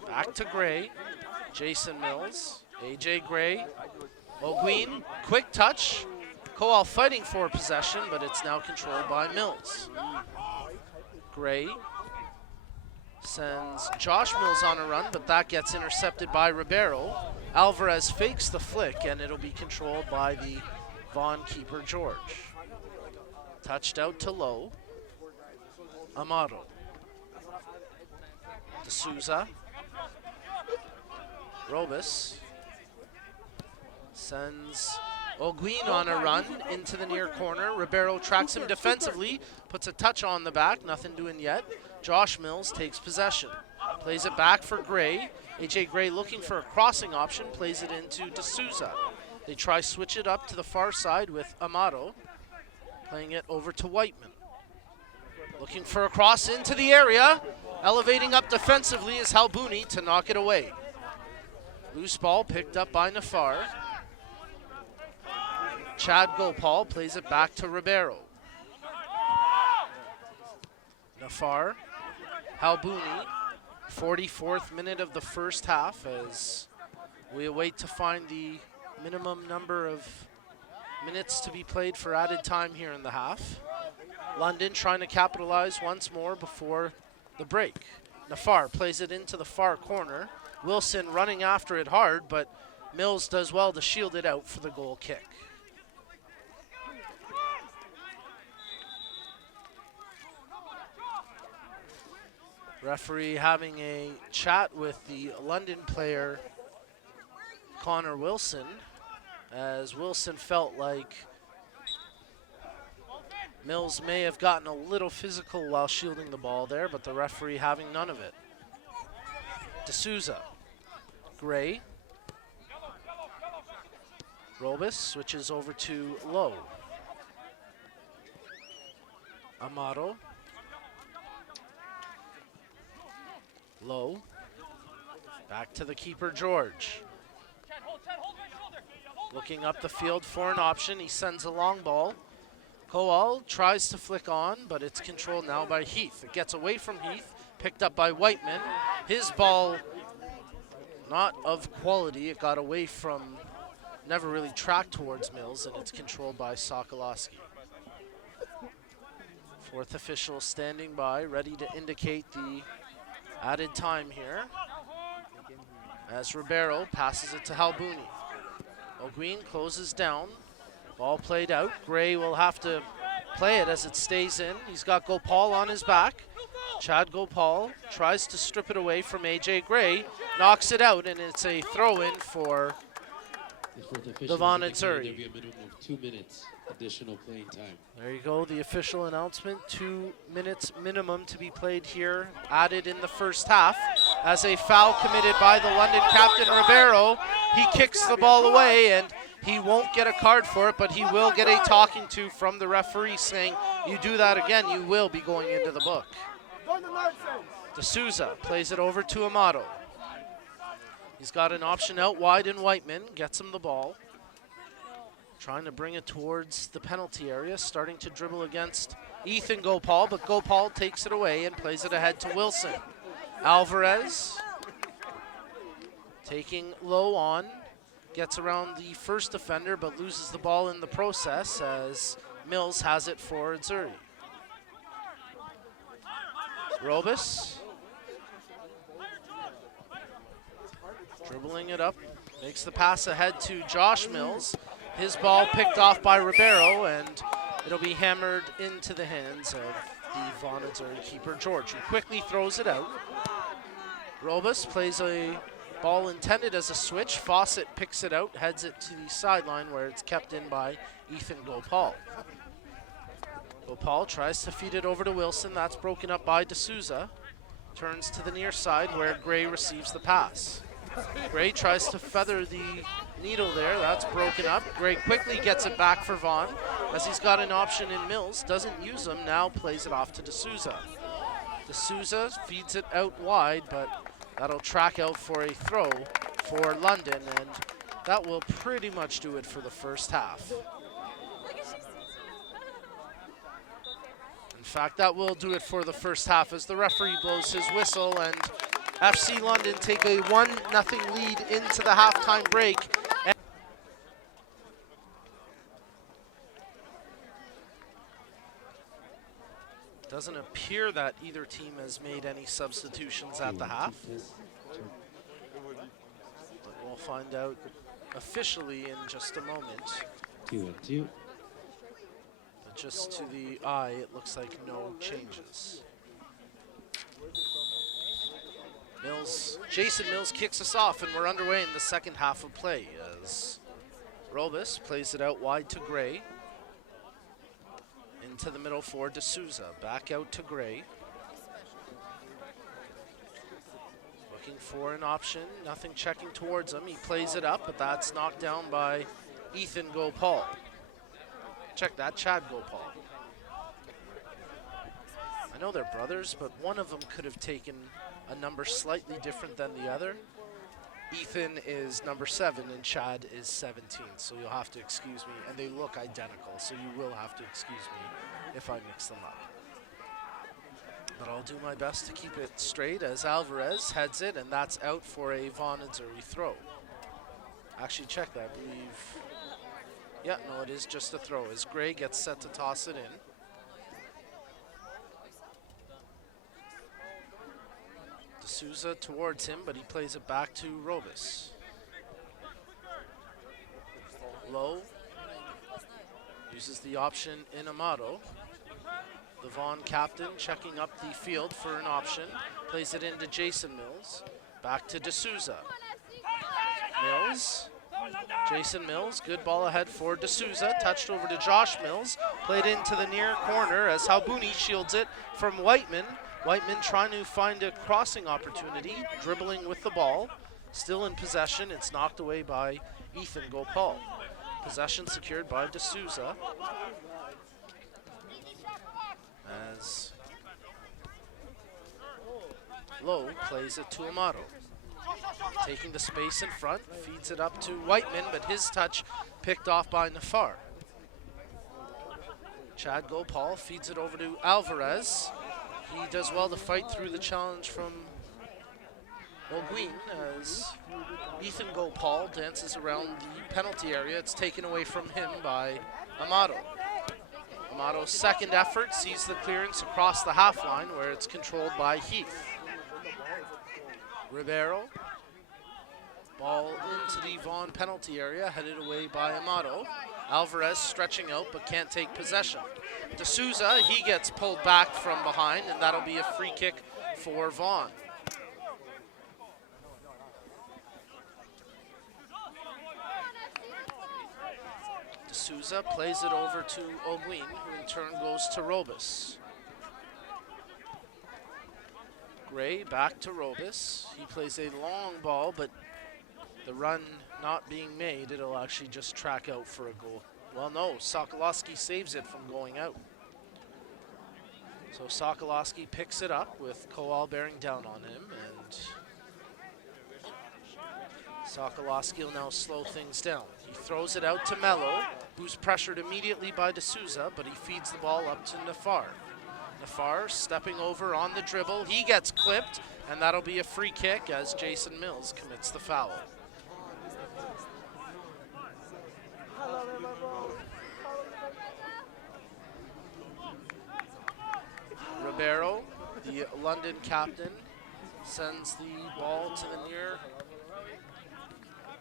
back to Gray, Jason Mills, AJ Gray, O'Guin, quick touch. Kowal fighting for possession, but it's now controlled by Mills. Gray sends Josh Mills on a run, but that gets intercepted by Ribeiro. Alvarez fakes the flick, and it'll be controlled by the Vaughan keeper, George. Touched out to Low. Amato. D'Souza. Robus sends O'Guin on a run into the near corner. Ribeiro tracks him defensively, puts a touch on the back, nothing doing yet. Josh Mills takes possession. Plays it back for Gray. AJ Gray looking for a crossing option, plays it into D'Souza. They try switch it up to the far side with Amato, playing it over to Whiteman. Looking for a cross into the area. Elevating up defensively is Halbouni to knock it away. Loose ball picked up by Nafar. Chad Gopal plays it back to Ribeiro. Nafar, Halbouni, 44th minute of the first half as we await to find the minimum number of minutes to be played for added time here in the half. London trying to capitalize once more before the break. Nafar plays it into the far corner. Wilson running after it hard, but Mills does well to shield it out for the goal kick. Referee having a chat with the London player, Connor Wilson, as Wilson felt like Mills may have gotten a little physical while shielding the ball there, but the referee having none of it. D'Souza, Gray. Robus switches over to Low. Amato. Low. Back to the keeper, George. Looking up the field for an option. He sends a long ball. Kowal tries to flick on, but it's controlled now by Heath. It gets away from Heath, picked up by Whiteman. His ball, not of quality. It got away from, never really tracked towards Mills, and it's controlled by Sokolowski. Fourth official standing by, ready to indicate the added time here. As Ribeiro passes it to Halbuni. O'Green closes down. Ball played out. Gray will have to play it as it stays in. He's got Gopal on his back. Chad Gopal tries to strip it away from AJ Gray, knocks it out, and it's a throw-in for the Vaughan and Surrey. There'll be a minimum of 2 minutes additional playing time. There you go, the official announcement. 2 minutes minimum to be played here, added in the first half. As a foul committed by the London captain, Ribeiro. He kicks the ball away, and he won't get a card for it, but he will get a talking to from the referee saying, you do that again, you will be going into the book. D'Souza plays it over to Amato. He's got an option out wide in Whiteman, gets him the ball. Trying to bring it towards the penalty area, starting to dribble against Ethan Gopal, but Gopal takes it away and plays it ahead to Wilson. Alvarez taking low on, gets around the first defender but loses the ball in the process as Mills has it for Zuri. Robus dribbling it up, makes the pass ahead to Josh Mills. His ball picked off by Ribeiro, and it'll be hammered into the hands of the Vaughan and Zuri keeper, George, who quickly throws it out. Robus plays a ball intended as a switch. Fawcett picks it out, heads it to the sideline where it's kept in by Ethan Gopal. Gopal tries to feed it over to Wilson. That's broken up by D'Souza. Turns to the near side where Gray receives the pass. Gray tries to feather the needle there. That's broken up. Gray quickly gets it back for Vaughan as he's got an option in Mills. Doesn't use him. Now plays it off to D'Souza. D'Souza feeds it out wide, but that'll track out for a throw for London, and that will pretty much do it for the first half. In fact, that will do it for the first half as the referee blows his whistle, and FC London take a 1-0 lead into the halftime break. Doesn't appear that either team has made any substitutions at the half. But we'll find out officially in just a moment. 2-2. But just to the eye, it looks like no changes. Jason Mills kicks us off, and we're underway in the second half of play as Robus plays it out wide to Gray. Into the middle for D'Souza. Back out to Gray. Looking for an option. Nothing checking towards him. He plays it up, but that's knocked down by Ethan Gopal. Check that, Chad Gopal. I know they're brothers, but one of them could have taken a number slightly different than the other. Ethan is number 7 and Chad is 17, so you'll have to excuse me. And they look identical, so you will have to excuse me if I mix them up. But I'll do my best to keep it straight as Alvarez heads it, and that's out for a Vaughan and Zuri throw. Actually, check that, I believe. Yeah, no, it is just a throw as Gray gets set to toss it in. D'Souza towards him, but he plays it back to Robus. Low uses the option in Amato. The Vaughan captain checking up the field for an option. Plays it into Jason Mills. Back to D'Souza. Mills. Jason Mills, good ball ahead for D'Souza. Touched over to Josh Mills. Played into the near corner as Halbuni shields it from Whiteman. Whiteman trying to find a crossing opportunity, dribbling with the ball. Still in possession, it's knocked away by Ethan Gopal. Possession secured by D'Souza. As Lowe plays it to Amato. Taking the space in front, feeds it up to Whiteman, but his touch picked off by Nafar. Chad Gopal feeds it over to Alvarez. He does well to fight through the challenge from O'Green as Ethan Gopal dances around the penalty area. It's taken away from him by Amato. Amato's second effort sees the clearance across the half line where it's controlled by Heath. Ribeiro. Ball into the Vaughan penalty area, headed away by Amato. Alvarez stretching out but can't take possession. D'Souza, he gets pulled back from behind, and that'll be a free kick for Vaughan. D'Souza plays it over to Ogwin, who in turn goes to Robus. Gray back to Robus. He plays a long ball, but the run not being made, it'll actually just track out for a goal. Well, no, Sokolowski saves it from going out. So Sokolowski picks it up with Kowal bearing down on him, and Sokolowski will now slow things down. He throws it out to Mello, who's pressured immediately by D'Souza, but he feeds the ball up to Nafar. Nafar stepping over on the dribble. He gets clipped, and that'll be a free kick as Jason Mills commits the foul. Ribeiro, the London captain, sends the ball to the near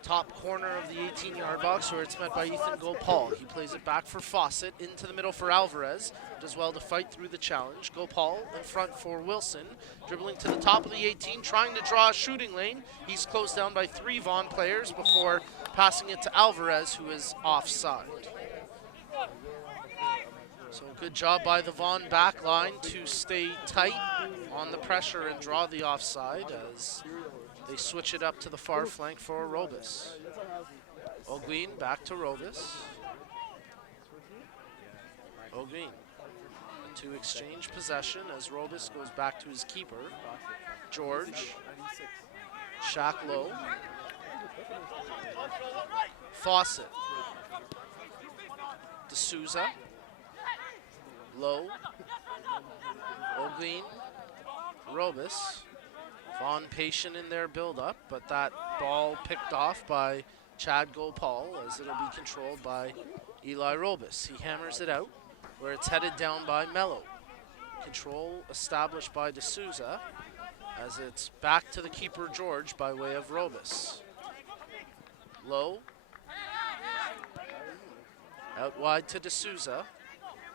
top corner of the 18-yard box where it's met by Ethan Gopal. He plays it back for Fawcett, into the middle for Alvarez. Does well to fight through the challenge. Gopal in front for Wilson, dribbling to the top of the 18, trying to draw a shooting lane. He's closed down by 3 Vaughan players before passing it to Alvarez, who is offside. So good job by the Vaughan back line to stay tight on the pressure and draw the offside as they switch it up to the far flank for Robus. Ogwin back to Robus. Ogwin to exchange possession as Robus goes back to his keeper. George. Shaq low. Fawcett. D'Souza. Low. Ogwin. Robus. Vaughan patient in their build-up, but that ball picked off by Chad Gopal as it'll be controlled by Eli Robus. He hammers it out where it's headed down by Mello. Control established by D'Souza as it's back to the keeper George by way of Robus. Low. Out wide to D'Souza.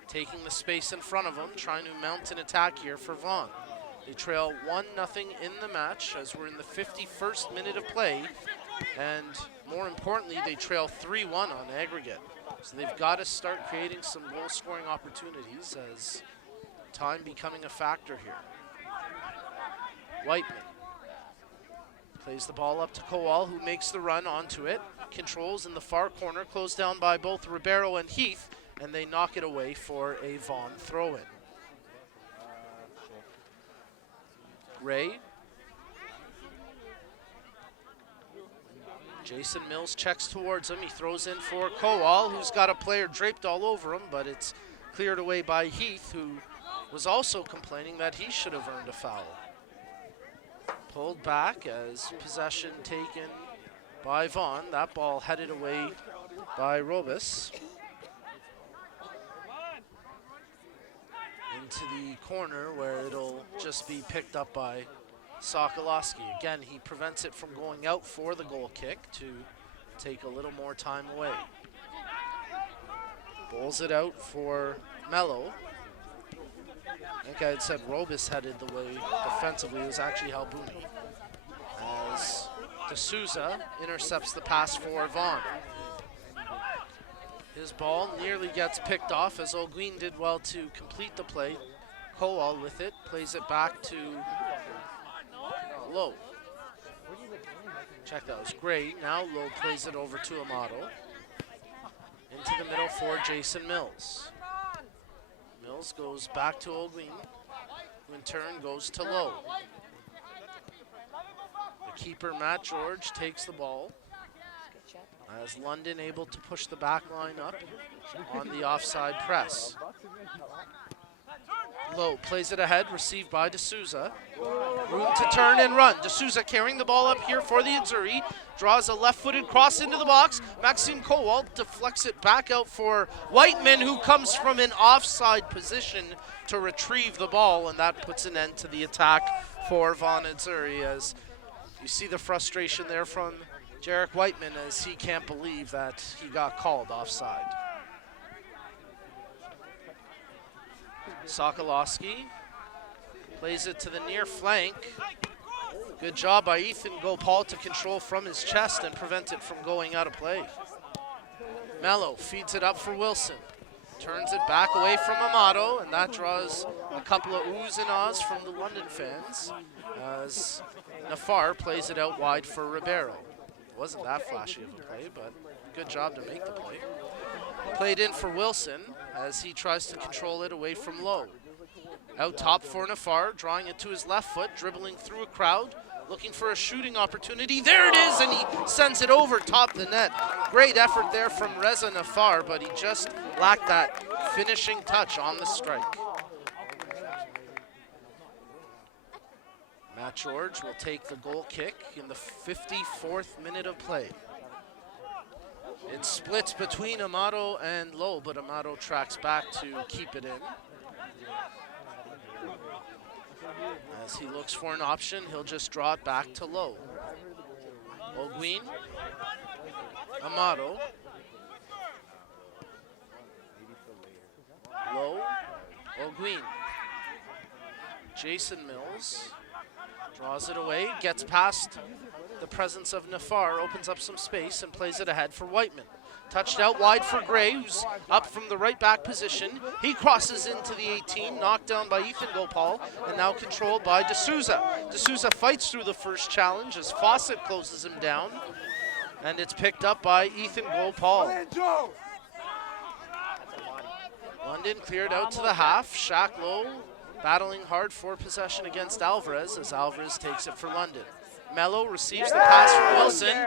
Taking the space in front of him, trying to mount an attack here for Vaughan. They trail 1-0 in the match as we're in the 51st minute of play. And more importantly, they trail 3-1 on aggregate. So they've got to start creating some goal scoring opportunities as time becoming a factor here. Whiteman plays the ball up to Kowal, who makes the run onto it. Controls in the far corner, closed down by both Ribeiro and Heath, and they knock it away for a Vaughan throw-in. Gray. Jason Mills checks towards him. He throws in for Kowal, who's got a player draped all over him, but it's cleared away by Heath, who was also complaining that he should have earned a foul. Pulled back as possession taken by Vaughan. That ball headed away by Robus. Into the corner where it'll just be picked up by Sokolowski. Again, he prevents it from going out for the goal kick to take a little more time away. Bowls it out for Mello. I think I had said Robus headed the way defensively. It was actually Halbuni. As D'Souza intercepts the pass for Vaughan. His ball nearly gets picked off as Ogwin did well to complete the play. Kowal with it, plays it back to Lowe. Check that was Gray. Now Lowe plays it over to Amato. Into the middle for Jason Mills. Mills goes back to Ogwin, who in turn goes to Lowe. The keeper, Matt George, takes the ball. As London able to push the back line up on the offside press. Lowe plays it ahead, received by D'Souza. Room to turn and run. D'Souza carrying the ball up here for the Azzurri. Draws a left-footed cross into the box. Maxime Kowal deflects it back out for Whiteman, who comes from an offside position to retrieve the ball, and that puts an end to the attack for Vaughan Azzurri, as you see the frustration there from Jarek Whiteman as he can't believe that he got called offside. Sokolowski plays it to the near flank. Good job by Ethan Gopal to control from his chest and prevent it from going out of play. Mello feeds it up for Wilson. Turns it back away from Amato, and that draws a couple of oohs and ahs from the London fans as Nafar plays it out wide for Ribeiro. Wasn't that flashy of a play, but good job to make the play. Played in for Wilson as he tries to control it away from Lowe. Out top for Nafar, drawing it to his left foot, dribbling through a crowd, looking for a shooting opportunity. There it is, and he sends it over top the net. Great effort there from Reza Nafar, but he just lacked that finishing touch on the strike. Matt George will take the goal kick in the 54th minute of play. It splits between Amato and Lowe, but Amato tracks back to keep it in. As he looks for an option, he'll just draw it back to Lowe. Ogwin, Amato, Lowe, Ogwin. Jason Mills draws it away, gets past the presence of Nafar, opens up some space and plays it ahead for Whiteman. Touched out wide for Gray, who's up from the right back position. He crosses into the 18, knocked down by Ethan Gopal, and now controlled by D'Souza. D'Souza fights through the first challenge as Fawcett closes him down, and it's picked up by Ethan Gopal. London cleared out to the half. Shaq Lowe battling hard for possession against Alvarez as Alvarez takes it for London. Mello receives the pass from Wilson.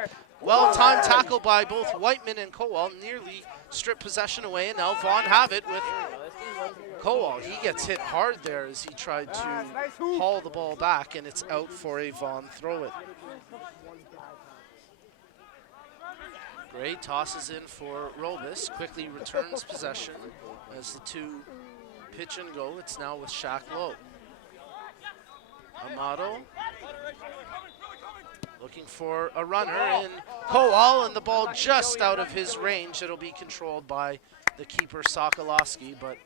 Well-timed tackle by both Whiteman and Kowal, nearly stripped possession away, and now Vaughn have it with Kowal. He gets hit hard there as he tried to haul the ball back, and it's out for a Vaughn throw-in. Gray tosses in for Robus, quickly returns possession as the two pitch and go. It's now with Shaq Lowe. Amato looking for a runner in Kowal, and the ball just out of his range. It'll be controlled by the keeper Sokolowski, but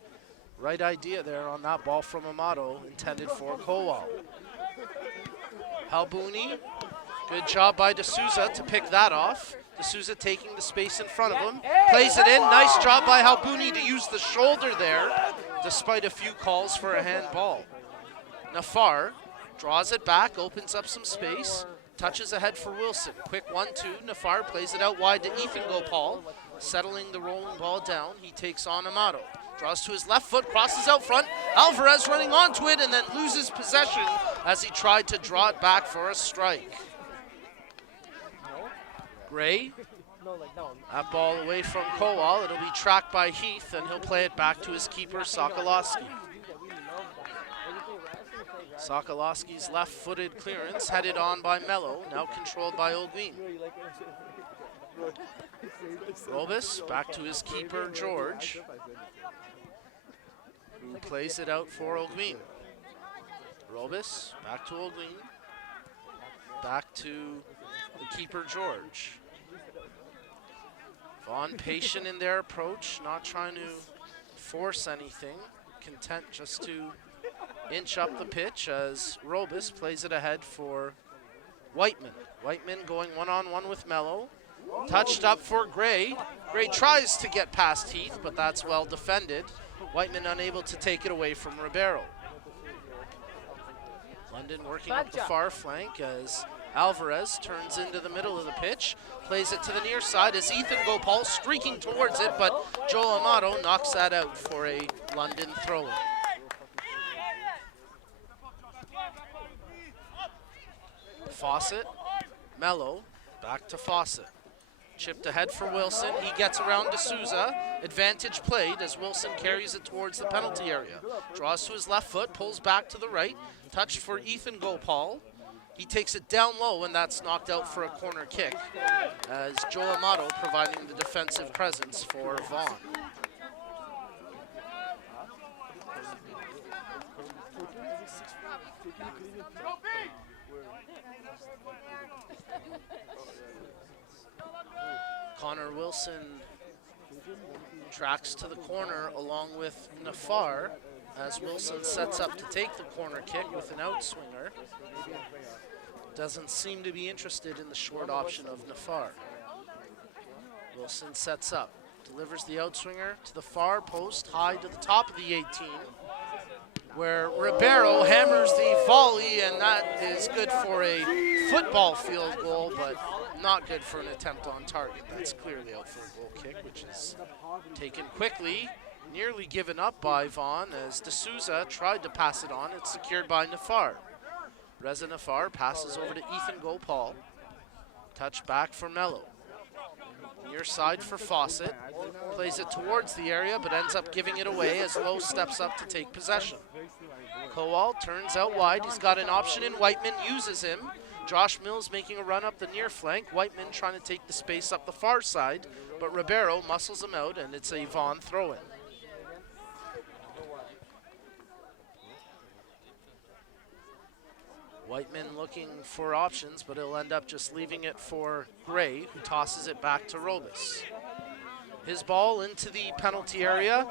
right idea there on that ball from Amato, intended for Kowal. Halbouni, good job by D'Souza to pick that off. D'Souza taking the space in front of him, plays it in. Nice job by Halbouni to use the shoulder there, despite a few calls for a handball. Nafar draws it back, opens up some space, touches ahead for Wilson. Quick 1-2. Nafar plays it out wide to Ethan Gopal, settling the rolling ball down. He takes on Amato. Draws to his left foot, crosses out front. Alvarez running onto it and then loses possession as he tried to draw it back for a strike. Gray, that ball away from Kowal. It'll be tracked by Heath, and he'll play it back to his keeper, Sokolowski. Sokolowski's left-footed clearance headed on by Mello, now controlled by Ogwin. Robus back to his keeper, George, who plays it out for Ogwin. Robus back to Ogwin, back to the keeper, George. Vaughn patient in their approach, not trying to force anything, content just to inch up the pitch as Robus plays it ahead for Whiteman. Whiteman going one-on-one with Mello. Touched up for Gray. Gray tries to get past Heath, but that's well defended. Whiteman unable to take it away from Ribeiro. London working up the far flank as Alvarez turns into the middle of the pitch. Plays it to the near side as Ethan Gopal streaking towards it, but Joel Amato knocks that out for a London throw-in. Fawcett, Mello, back to Fawcett. Chipped ahead for Wilson. He gets around D'Souza. Advantage played as Wilson carries it towards the penalty area. Draws to his left foot, pulls back to the right. Touch for Ethan Gopal. He takes it down low, and that's knocked out for a corner kick as Joe Amato providing the defensive presence for Vaughan. Connor Wilson tracks to the corner along with Nafar as Wilson sets up to take the corner kick with an outswinger. Doesn't seem to be interested in the short option of Nafar. Wilson sets up, delivers the outswinger to the far post, high to the top of the 18, where Ribeiro hammers the volley, and that is good for a football field goal, but not good for an attempt on target. That's clearly out for a goal kick, which is taken quickly, nearly given up by Vaughan as D'Souza tried to pass it on. It's secured by Nafar. Reza Nafar passes over to Ethan Gopal. Touch back for Mello. Near side for Fawcett. Plays it towards the area, but ends up giving it away as Lowe steps up to take possession. Kowal turns out wide. He's got an option in Whiteman, uses him. Josh Mills making a run up the near flank. Whiteman trying to take the space up the far side, but Ribeiro muscles him out, and it's a Vaughan throw-in. Whiteman looking for options, but he'll end up just leaving it for Gray, who tosses it back to Robus. His ball into the penalty area.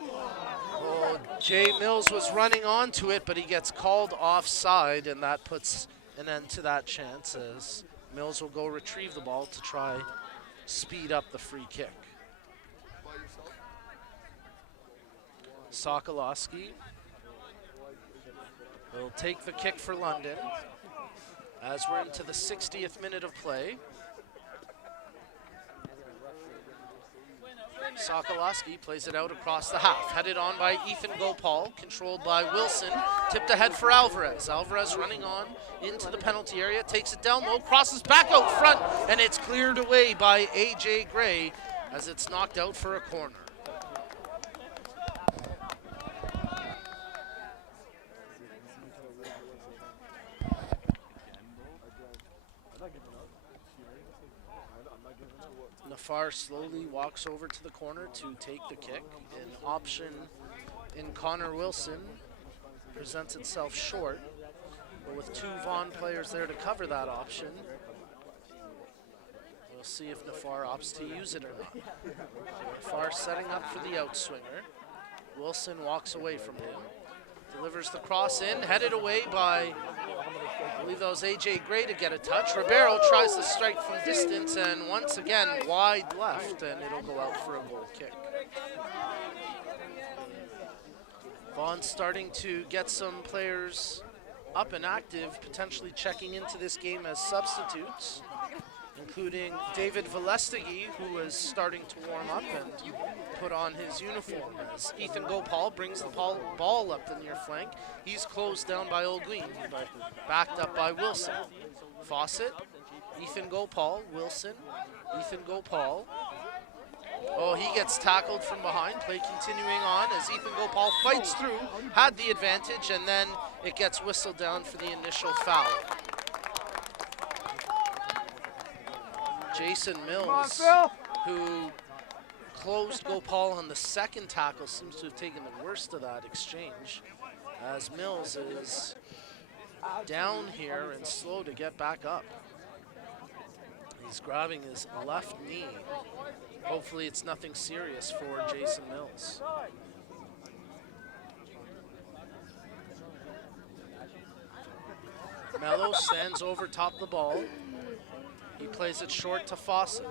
Oh, Jay Mills was running onto it, but he gets called offside, and that puts an end to that chance as Mills will go retrieve the ball to try speed up the free kick. Sokolowski will take the kick for London as we're into the 60th minute of play. Sokolowski plays it out across the half, headed on by Ethan Gopal, controlled by Wilson, tipped ahead for Alvarez. Alvarez running on into the penalty area, takes it down low, crosses back out front, and it's cleared away by A.J. Gray as it's knocked out for a corner. Nafar slowly walks over to the corner to take the kick. An option in Connor Wilson presents itself short, but with two Vaughan players there to cover that option, we'll see if Nafar opts to use it or not. Nafar setting up for the outswinger. Wilson walks away from him, delivers the cross in, headed away by, I believe that was A.J. Gray to get a touch. Ribeiro tries to strike from distance, and once again, wide left, and it'll go out for a goal kick. Vaughan starting to get some players up and active, potentially checking into this game as substitutes, including David Velestigi, who is starting to warm up and put on his uniform as Ethan Gopal brings the ball up the near flank. He's closed down by Olguin, but backed up by Wilson. Fawcett, Ethan Gopal, Wilson, Ethan Gopal. Oh, he gets tackled from behind. Play continuing on as Ethan Gopal fights through, had the advantage, and then it gets whistled down for the initial foul. Jason Mills, who closed Gopal on the second tackle, seems to have taken the worst of that exchange, as Mills is down here and slow to get back up. He's grabbing his left knee. Hopefully it's nothing serious for Jason Mills. Mello stands over top the ball. He plays it short to Fawcett.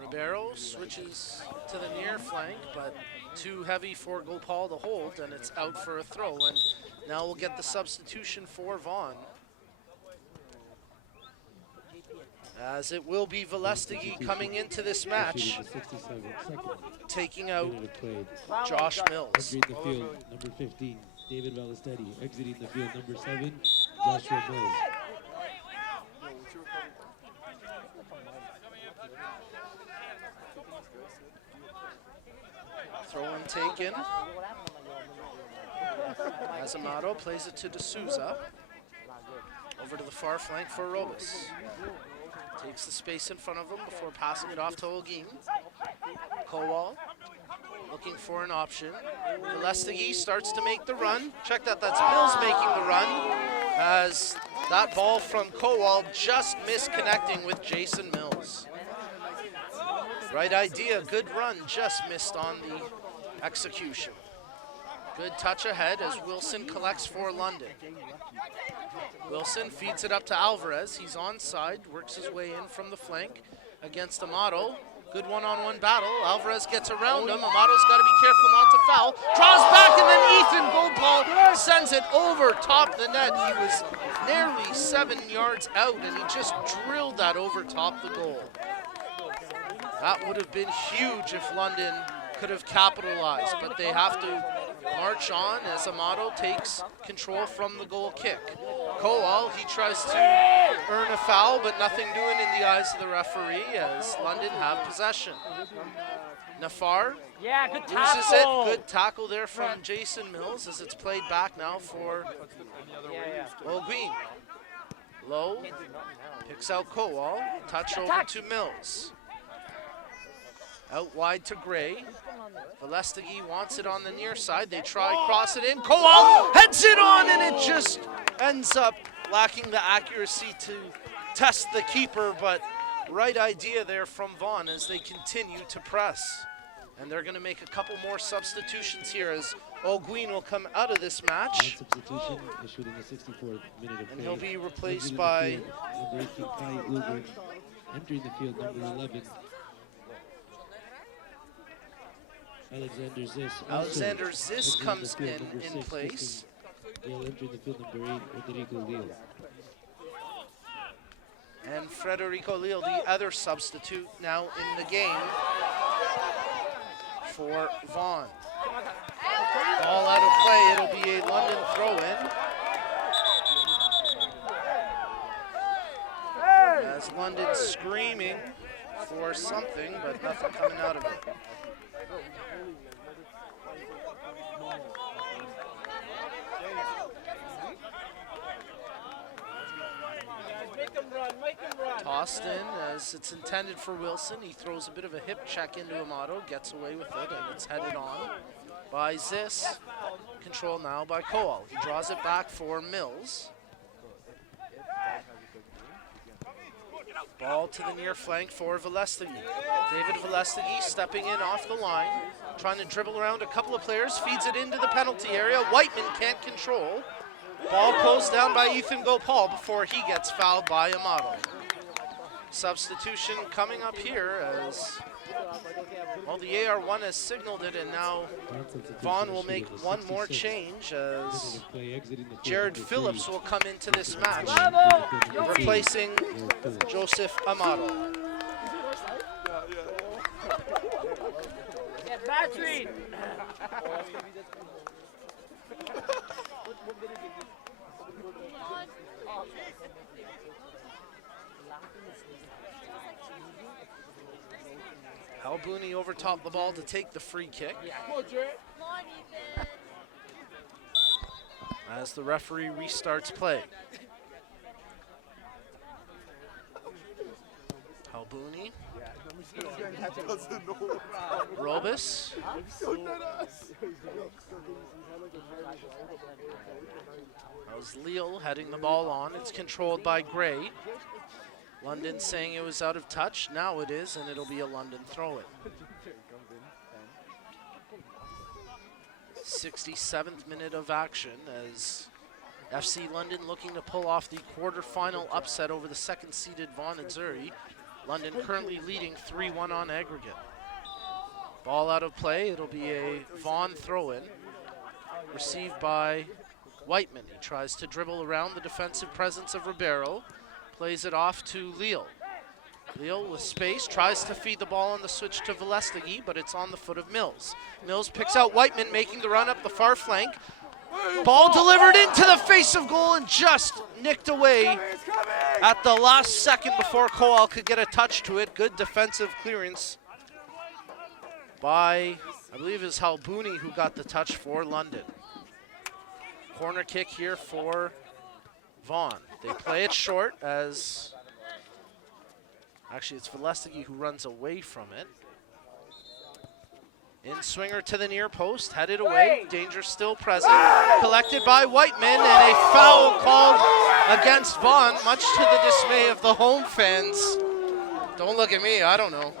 Ribeiro switches to the near flank, but too heavy for Gopal to hold, and it's out for a throw. And now we'll get the substitution for Vaughan, as it will be Velestigi coming into this match, taking out Josh Mills. Entering the field, number 15, David Velestigi. Exiting the field, number 7, Joshua Mills. Throw and taken. As Amato plays it to D'Souza. Over to the far flank for Robus. Takes the space in front of him before passing it off to Olguin. Kowal looking for an option. Velestegi starts to make the run. Check that, that's Mills making the run. As that ball from Kowal just missed connecting with Jason Mills. Right idea, good run, just missed on the execution. Good touch ahead as Wilson collects for London. Wilson feeds it up to Alvarez. He's onside, works his way in from the flank against Amato. Good one-on-one battle. Alvarez gets around him. Amato's got to be careful not to foul. Draws back, and then Ethan Gopal sends it over top the net. He was nearly 7 yards out, and he just drilled that over top the goal. That would have been huge if London could have capitalized, but they have to march on as Amato takes control from the goal kick. Kowal, he tries to earn a foul, but nothing doing in the eyes of the referee as London have possession. Nafar loses it. Good tackle there from Jason Mills as it's played back now for Olguin. Low, picks out Kowal, touch over to Mills. Out wide to Gray. Velestegi wants it on the near side. They try cross it in. Kowal heads it on, and it just ends up lacking the accuracy to test the keeper, but right idea there from Vaughn as they continue to press. And they're going to make a couple more substitutions here as Olguin will come out of this match. Substitution issued in the 64th minute of play. And he'll be replaced by number 18, Kai Ulgren. Entering the field, number 11. Alexander Ziss comes in place. They'll enter the field, number 8, Federico Leal. And Federico Leal, the other substitute now in the game for Vaughn. Ball out of play, it'll be a London throw-in. As London screaming for something, but nothing coming out of it. Tossed in as it's intended for Wilson. He throws a bit of a hip check into Amato, gets away with it, and it's headed on by Ziss. Control now by Kowal. He draws it back for Mills. Ball to the near flank for Velestegi. David Velestegi stepping in off the line, trying to dribble around a couple of players, feeds it into the penalty area. Whiteman can't control. Ball closed down by Ethan Gopal before he gets fouled by Amato. Substitution coming up here as, well, the AR1 has signaled it, and now Vaughn will make one more change as Jared Phillips will come into this match, replacing Joseph Amato. Halbouni over top the ball to take the free kick. As the referee restarts play. Halbouni. Robus. That was Leal heading the ball on. It's controlled by Gray. London saying it was out of touch. Now it is, and it'll be a London throw-in. 67th minute of action as FC London looking to pull off the quarterfinal upset over the second-seeded Vaughan and Zuri. London currently leading 3-1 on aggregate. Ball out of play. It'll be a Vaughan throw-in. Received by Whiteman. He tries to dribble around the defensive presence of Ribeiro. Plays it off to Leal. Leal with space, tries to feed the ball on the switch to Velestegi, but it's on the foot of Mills. Mills picks out Whiteman, making the run up the far flank. Ball delivered into the face of goal and just nicked away at the last second before Kowal could get a touch to it. Good defensive clearance by, I believe it was Halbouni who got the touch for London. Corner kick here for Vaughan. They play it short as, actually it's Velestigi who runs away from it. In swinger to the near post, headed away, danger still present, collected by Whiteman, and a foul called against Vaughan, much to the dismay of the home fans. Don't look at me, I don't know.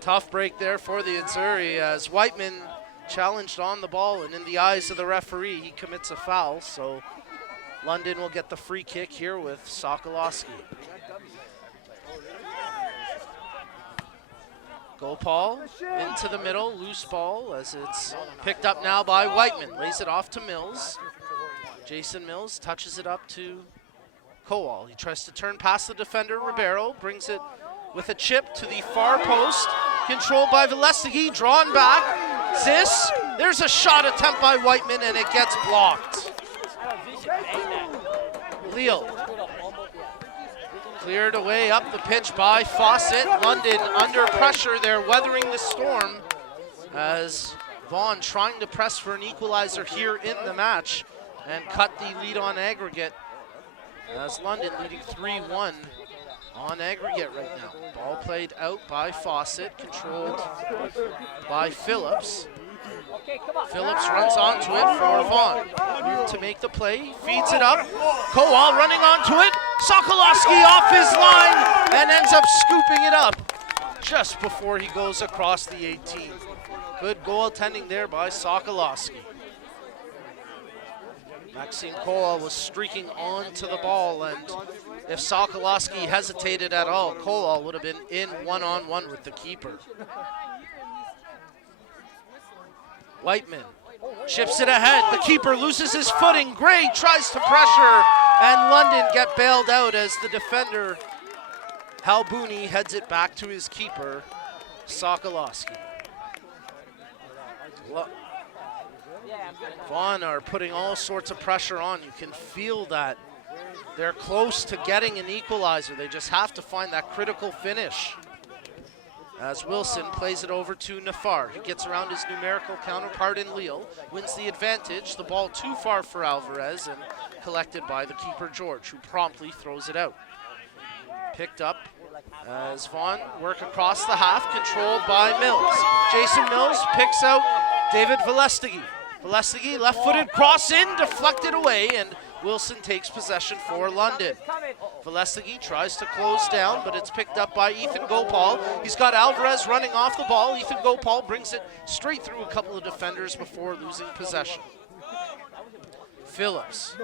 Tough break there for the Azzurri as Whiteman challenged on the ball, and in the eyes of the referee, he commits a foul, so London will get the free kick here with Sokolowski. Gopal into the middle, loose ball as it's picked up now by Whiteman. Lays it off to Mills. Jason Mills touches it up to Kowal. He tries to turn past the defender, Ribeiro, brings it with a chip to the far post. Controlled by Velestigi, drawn back. Zis, there's a shot attempt by Whiteman and it gets blocked. Leal. Cleared away up the pitch by Fawcett. London under pressure. They're weathering the storm as Vaughan trying to press for an equalizer here in the match and cut the lead on aggregate as London leading 3-1 on aggregate right now. Ball played out by Fawcett, controlled by Phillips. Phillips runs onto it for Vaughan to make the play, feeds it up. Kowal running onto it. Sokolowski off his line and ends up scooping it up just before he goes across the 18. Good goaltending there by Sokolowski. Maxime Kowal was streaking onto the ball, and if Sokolowski hesitated at all, Kowal would have been in one-on-one with the keeper. Whiteman chips it ahead. The keeper loses his footing. Gray tries to pressure, and London get bailed out as the defender, Halbouni, heads it back to his keeper, Sokolowski. Vaughan are putting all sorts of pressure on. You can feel that they're close to getting an equalizer. They just have to find that critical finish. As Wilson plays it over to Nafar. He gets around his numerical counterpart in Leal, wins the advantage. The ball too far for Alvarez and collected by the keeper George, who promptly throws it out. Picked up as Vaughan work across the half, controlled by Mills. Jason Mills picks out David Velestigi. Velestigi left-footed cross in, deflected away, and Wilson takes possession for London. Velestigi tries to close down, but it's picked up by Ethan Gopal. He's got Alvarez running off the ball. Ethan Gopal brings it straight through a couple of defenders before losing possession. Phillips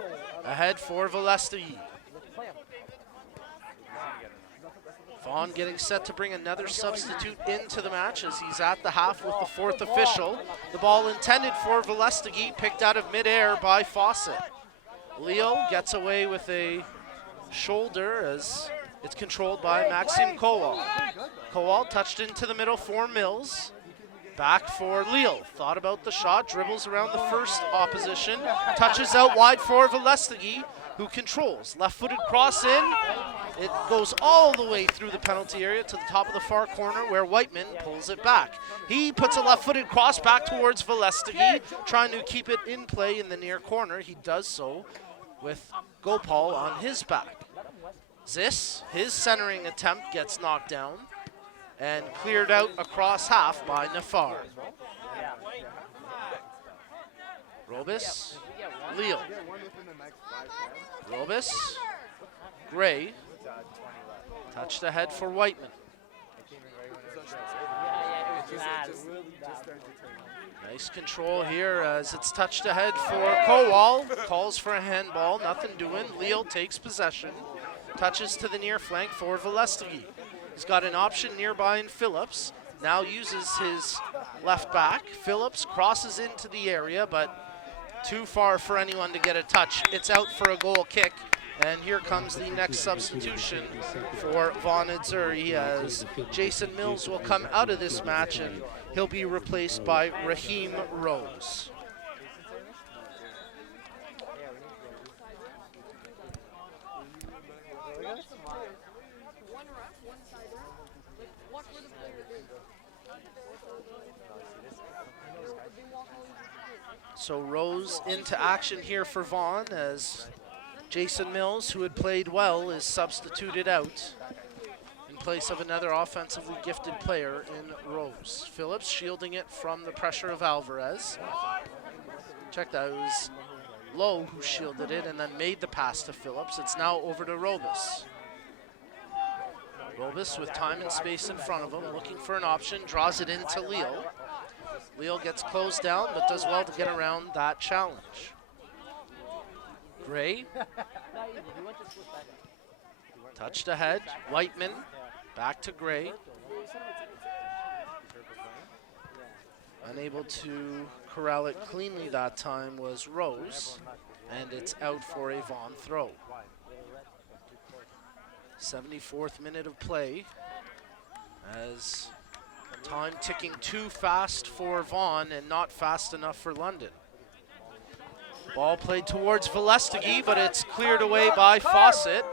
ahead for Velestigi. Vaughan getting set to bring another substitute into the match as he's at the half with the fourth official. The ball intended for Velestigi, picked out of midair by Fawcett. Leo gets away with a shoulder as it's controlled by Maxime Kowal. Kowal touched into the middle for Mills. Back for Leal. Thought about the shot, dribbles around the first opposition, touches out wide for Velestigi, who controls. Left-footed cross in. It goes all the way through the penalty area to the top of the far corner where Whiteman pulls it back. He puts a left-footed cross back towards Velestigi, trying to keep it in play in the near corner. He does so with Gopal on his back. Zis, his centering attempt gets knocked down and cleared out across half by Nafar. Robis, Leal. Robis, Gray, touched ahead for Whiteman. Nice control here as it's touched ahead for Kowal. Calls for a handball, nothing doing. Leal takes possession. Touches to the near flank for Velestigi. He's got an option nearby in Phillips. Now uses his left back. Phillips crosses into the area, but too far for anyone to get a touch. It's out for a goal kick, And here comes the next substitution for Vaughan Zuri, as Jason Mills will come out of this match and he'll be replaced by Raheem Rose. So Rose into action here for Vaughan, as Jason Mills, who had played well, is substituted out in place of another offensively gifted player in Rose. Phillips shielding it from the pressure of Alvarez. Check that, it was Lowe who shielded it and then made the pass to Phillips. It's now over to Robus. Robus with time and space in front of him, looking for an option, draws it into Leal. Leal gets closed down, but does well to get around that challenge. Gray. Touched ahead. Whiteman. Back to Gray. Unable to corral it cleanly that time was Rose. And it's out for a Vaughan throw. 74th minute of play, as time ticking too fast for Vaughan and not fast enough for London. Ball played towards Velestegi, but it's cleared away by Fawcett,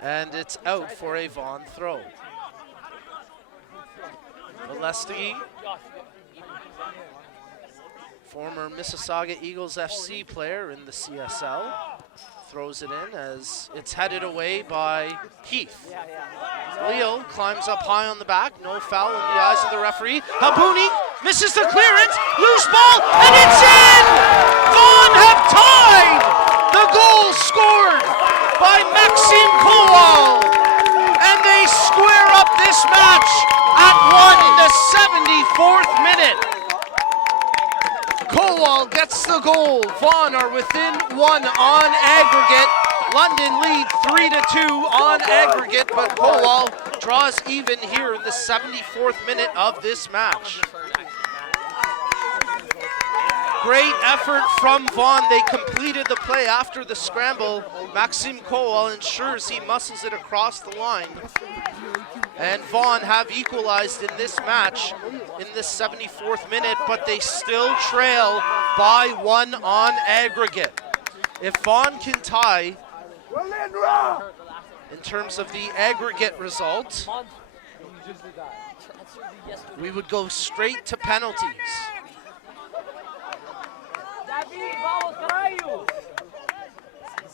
and it's out for a Vaughan throw. Velestegi, former Mississauga Eagles FC player in the CSL, throws it in as it's headed away by Heath. Leo climbs up high on the back, no foul in the eyes of the referee. Habuni misses the clearance, loose ball, and it's in! Vaughan have tied! The goal scored by Maxime Kowal, and they square up this match at 1 in the 74th minute. Kowal gets the goal. Vaughan are within 1 on aggregate. London lead 3-2 on aggregate, but Kowal draws even here in the 74th minute of this match. Great effort from Vaughan. They completed the play after the scramble. Maxime Kowal ensures he muscles it across the line. And Vaughan have equalized in this match in this 74th minute, but they still trail by 1 on aggregate. If Vaughan can tie in terms of the aggregate result, we would go straight to penalties.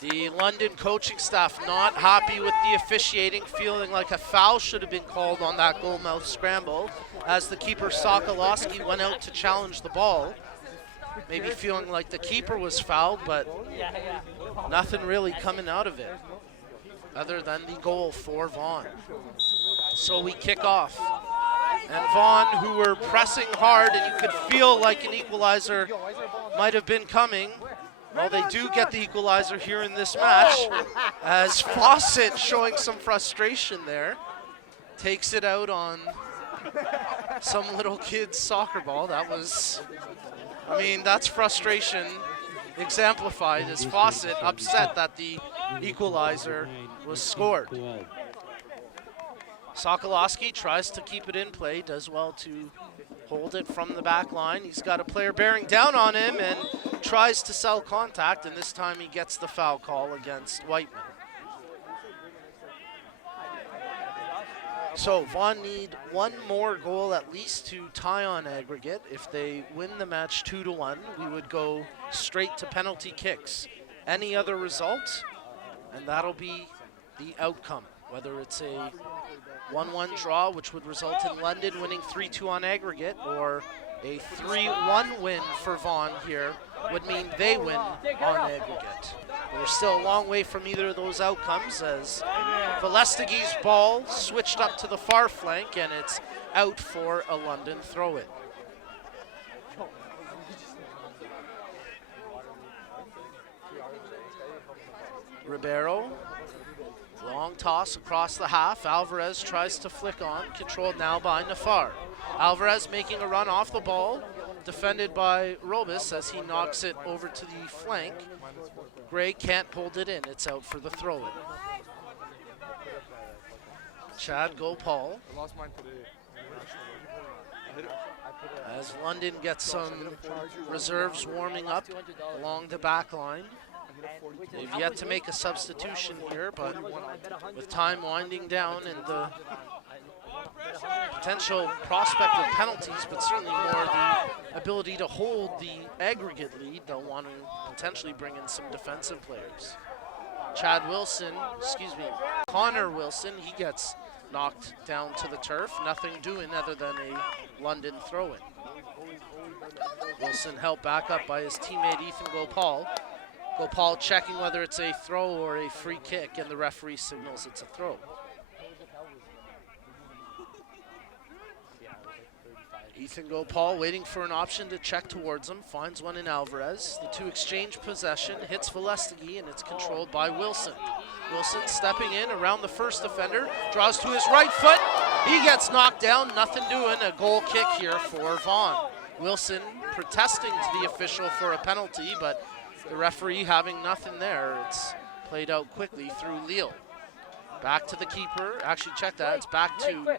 The London coaching staff not happy with the officiating, feeling like a foul should have been called on that goalmouth scramble as the keeper Sokolowski went out to challenge the ball. Maybe feeling like the keeper was fouled, but nothing really coming out of it other than the goal for Vaughan. So we kick off. And Vaughan, who were pressing hard and you could feel like an equalizer might have been coming, well, they do get the equalizer here in this match, as Fawcett, showing some frustration there, takes it out on some little kid's soccer ball. That was, I mean, that's frustration exemplified, as Fawcett upset that the equalizer was scored. Sokolowski tries to keep it in play, does well to hold it from the back line. He's got a player bearing down on him and tries to sell contact, and this time he gets the foul call against Whiteman. So Vaughan need 1 more goal at least to tie on aggregate. If they win the match 2-1, we would go straight to penalty kicks. Any other result, and that'll be the outcome, whether it's a 1-1 draw, which would result in London winning 3-2 on aggregate, or a 3-1 win for Vaughan here would mean they win on aggregate. We're still a long way from either of those outcomes, as Velestegi's ball switched up to the far flank, and it's out for a London throw-in. Ribeiro. Long toss across the half. Alvarez tries to flick on, controlled now by Nafar. Alvarez making a run off the ball, defended by Robus as he knocks it over to the flank. Gray can't hold it in. It's out for the throw-in. Chad Gopal. As London gets some reserves warming up along the back line. They've yet to make a substitution here, but with time winding down and the potential prospect of penalties, but certainly more the ability to hold the aggregate lead, they'll want to potentially bring in some defensive players. Connor Wilson, he gets knocked down to the turf. Nothing doing other than a London throw-in. Wilson helped back up by his teammate Ethan Gopal. Gopal checking whether it's a throw or a free kick, and the referee signals it's a throw. Ethan Gopal waiting for an option to check towards him, finds one in Alvarez. The two exchange possession, hits Velestegi, and it's controlled by Wilson. Wilson stepping in around the first defender, draws to his right foot. He gets knocked down, nothing doing. A goal kick here for Vaughan. Wilson protesting to the official for a penalty, but the referee having nothing there. It's played out quickly through Leal. Back to the keeper. Actually, check that. It's back to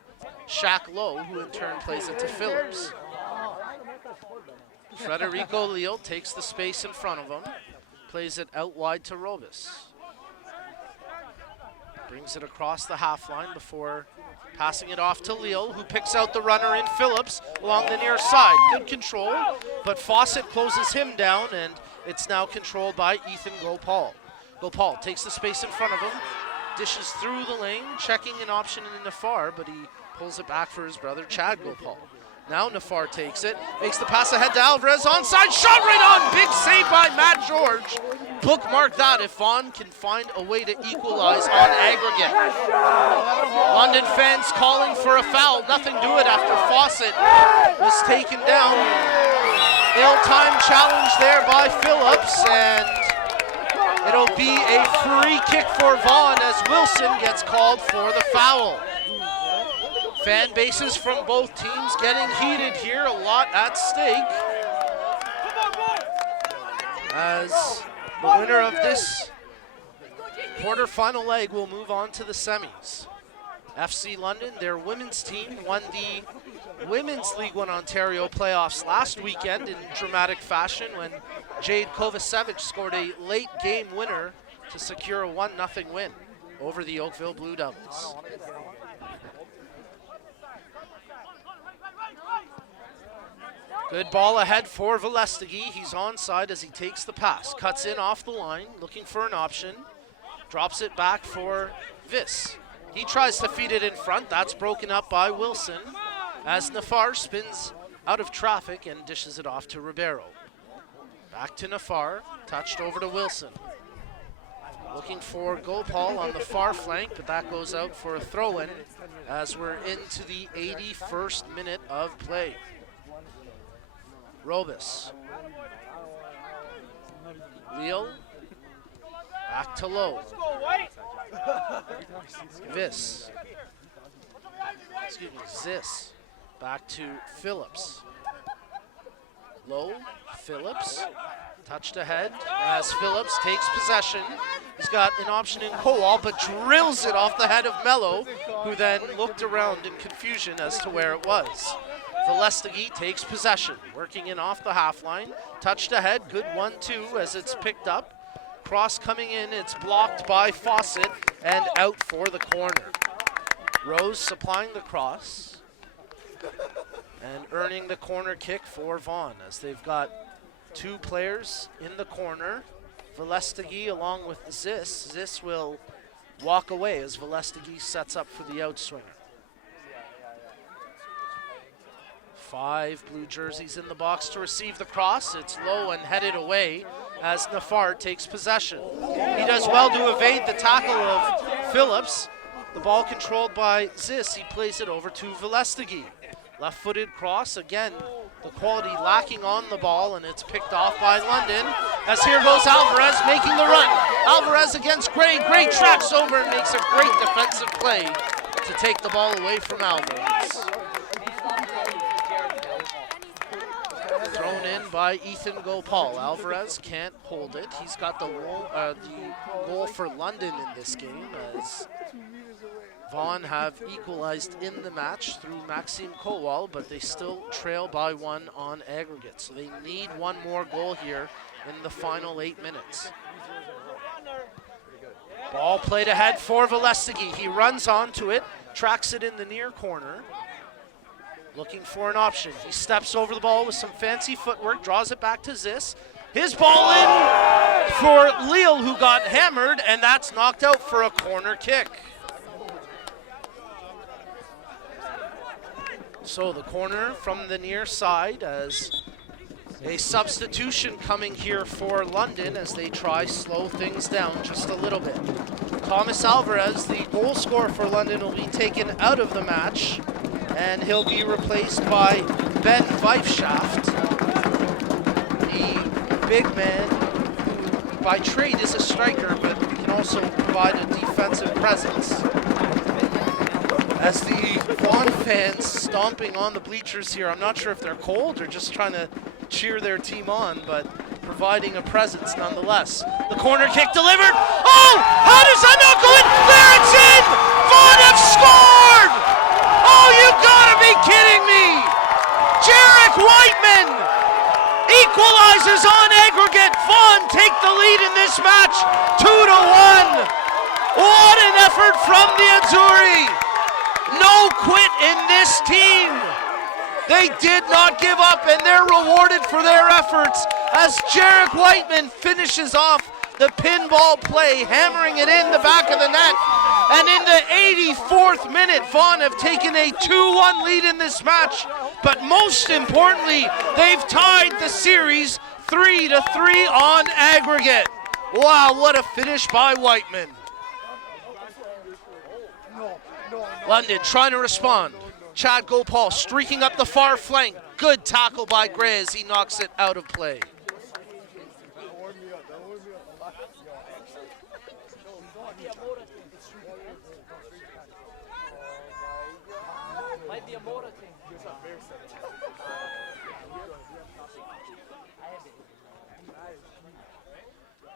Shaq Lowe, who in turn plays it to Phillips. Federico Leal takes the space in front of him, plays it out wide to Robus. Brings it across the half line before passing it off to Leal, who picks out the runner in Phillips along the near side. Good control, but Fawcett closes him down, and it's now controlled by Ethan Gopal. Gopal takes the space in front of him, dishes through the lane, checking an option in Nafar, but he pulls it back for his brother Chad Gopal. Now Nafar takes it, makes the pass ahead to Alvarez, onside, shot right on, big save by Matt George. Bookmark that if Vaughn can find a way to equalize on aggregate. London fans calling for a foul, nothing to it after Fawcett was taken down. Ill-timed challenge there by Phillips, and it'll be a free kick for Vaughn as Wilson gets called for the foul. Fan bases from both teams getting heated here, a lot at stake. As the winner of this quarterfinal leg will move on to the semis. FC London, their women's team, won the Women's League One Ontario playoffs last weekend in dramatic fashion when Jade Kovacevic scored a late game winner to secure a 1-0 win over the Oakville Blue Devils. Good ball ahead for Velestegi. He's onside as he takes the pass. Cuts in off the line, looking for an option. Drops it back for Viss. He tries to feed it in front. That's broken up by Wilson as Nafar spins out of traffic and dishes it off to Ribeiro. Back to Nafar, touched over to Wilson. Looking for Gopal on the far flank, but that goes out for a throw-in as we're into the 81st minute of play. Robus. Leal. Back to Lowe. Viss. Zis. Back to Phillips. Lowe. Phillips. Touched ahead as Phillips takes possession. He's got an option in Kowal, but drills it off the head of Mello, who then looked around in confusion as to where it was. Velestegi takes possession, working in off the half line. Touched ahead, good 1-2 as it's picked up. Cross coming in, it's blocked by Fawcett and out for the corner. Rose supplying the cross and earning the corner kick for Vaughan as they've got two players in the corner. Velestegi along with Zis. Zis will walk away as Velestegi sets up for the outswinger. 5 blue jerseys in the box to receive the cross. It's low and headed away as Nafar takes possession. He does well to evade the tackle of Phillips. The ball controlled by Zis. He plays it over to Velestegi. Left-footed cross. Again, the quality lacking on the ball, and it's picked off by London. As here goes Alvarez making the run. Alvarez against Gray. Gray tracks over and makes a great defensive play to take the ball away from Alvarez. by Ethan Gopal. Alvarez can't hold it. He's got the goal for London in this game, as Vaughan have equalized in the match through Maxime Kowal, but they still trail by 1 on aggregate. So they need one more goal here in the final 8 minutes. Ball played ahead for Velestigi. He runs onto it, tracks it in the near corner, looking for an option. He steps over the ball with some fancy footwork, draws it back to Zis. His ball in for Leal, who got hammered, and that's knocked out for a corner kick. So the corner from the near side, as a substitution coming here for London as they try slow things down just a little bit. Thomas Alvarez, the goal scorer for London, will be taken out of the match, and he'll be replaced by Ben Weifschaft, the big man who by trade is a striker but can also provide a defensive presence. As the Vaughn fans stomping on the bleachers here, I'm not sure if they're cold or just trying to cheer their team on, but providing a presence nonetheless. The corner kick delivered. Oh, how does that not go in? There it's in! Vaughn have scored! Oh, you gotta be kidding me! Jarek Whiteman equalizes on aggregate. Vaughn take the lead in this match, 2-1. What an effort from the Azzurri! No quit in this team. They did not give up, and they're rewarded for their efforts as Jarek Whiteman finishes off the pinball play, hammering it in the back of the net. And in the 84th minute, Vaughan have taken a 2-1 lead in this match. But most importantly, they've tied the series 3-3 on aggregate. Wow, what a finish by Whiteman. London trying to respond. Chad Gopal streaking up the far flank. Good tackle by Gray as he knocks it out of play.